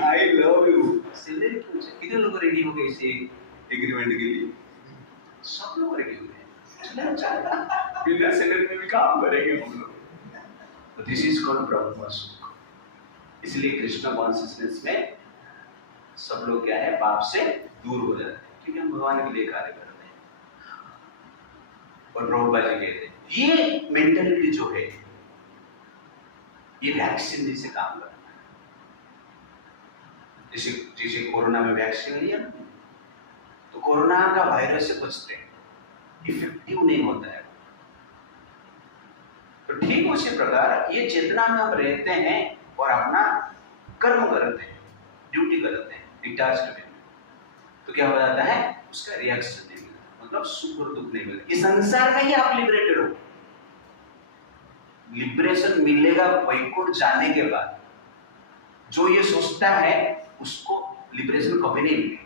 I love you. सैलरी क्यों चाहिए? कितने लोग रेडी हो गए इसे एग्रीमेंट के लिए? सब लोग रेडी हो गए। चलो चलो, बिना सैलरी में भी काम करेंगे हम लोग। तो दिस इज कॉल्ड ब्रह्म सुख। इसलिए कृष्ण कॉन्शियसनेस में सब लोग क्या है? पाप से दूर हो जाते हैं, क्योंकि हम भगवान के लिए कार्य करते हैं। और प्रभुपाद जी कहते हैं ये मेंटालिटी जो है ये वैक्सीन जैसे काम करता है। जैसे कोरोना में वैक्सीन लिया तो कोरोना का वायरस से बचते हैं, इफेक्टिव नहीं होता है। तो ठीक उसी प्रकार ये चेतना में हम रहते हैं और अपना कर्म करते हैं, ड्यूटी करते हैं, डिटाच्ड में, तो क्या हो जाता है? उसका रिएक्शन नहीं मिलता, मतलब सुख और दुख नहीं मिलता। इस संसार में ही आप लिबरेटेड हो। लिबरेशन मिलेगा वैकुंठ जाने के बाद। जो ये सोचता है उसको लिबरेशन कभी नहीं मिलेगा।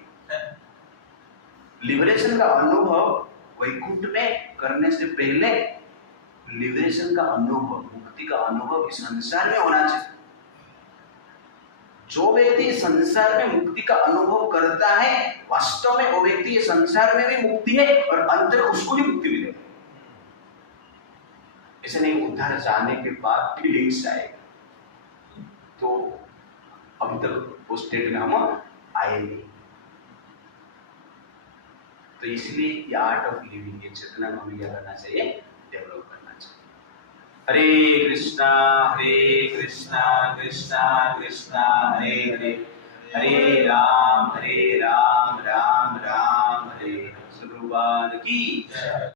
लिबरेशन का अनुभव वैकुंठ में करने से पहले लिबरेशन का अनुभव, मुक्ति का अनुभव इस संसार में होना चाहिए। जो व्यक्ति संसार में मुक्ति का अनुभव करता है वास्तव में वो व्यक्ति ये संसार में भी मुक्ति है और अंतर उसको भी मुक्ति मिलेगी। ऐसे नहीं उद्धार जाने के बाद फीलिंग्स आएगा, तो अभी तक उस स्टेट में हम आए नहीं। तो इसलिए ये आर्ट ऑफ लिविंग, ये चेतना को हमें क्या करना चाहिए? डेवलप करना चाहिए। हरे कृष्णा कृष्णा कृष्णा हरे हरे, हरे राम राम राम हरे। भगवान की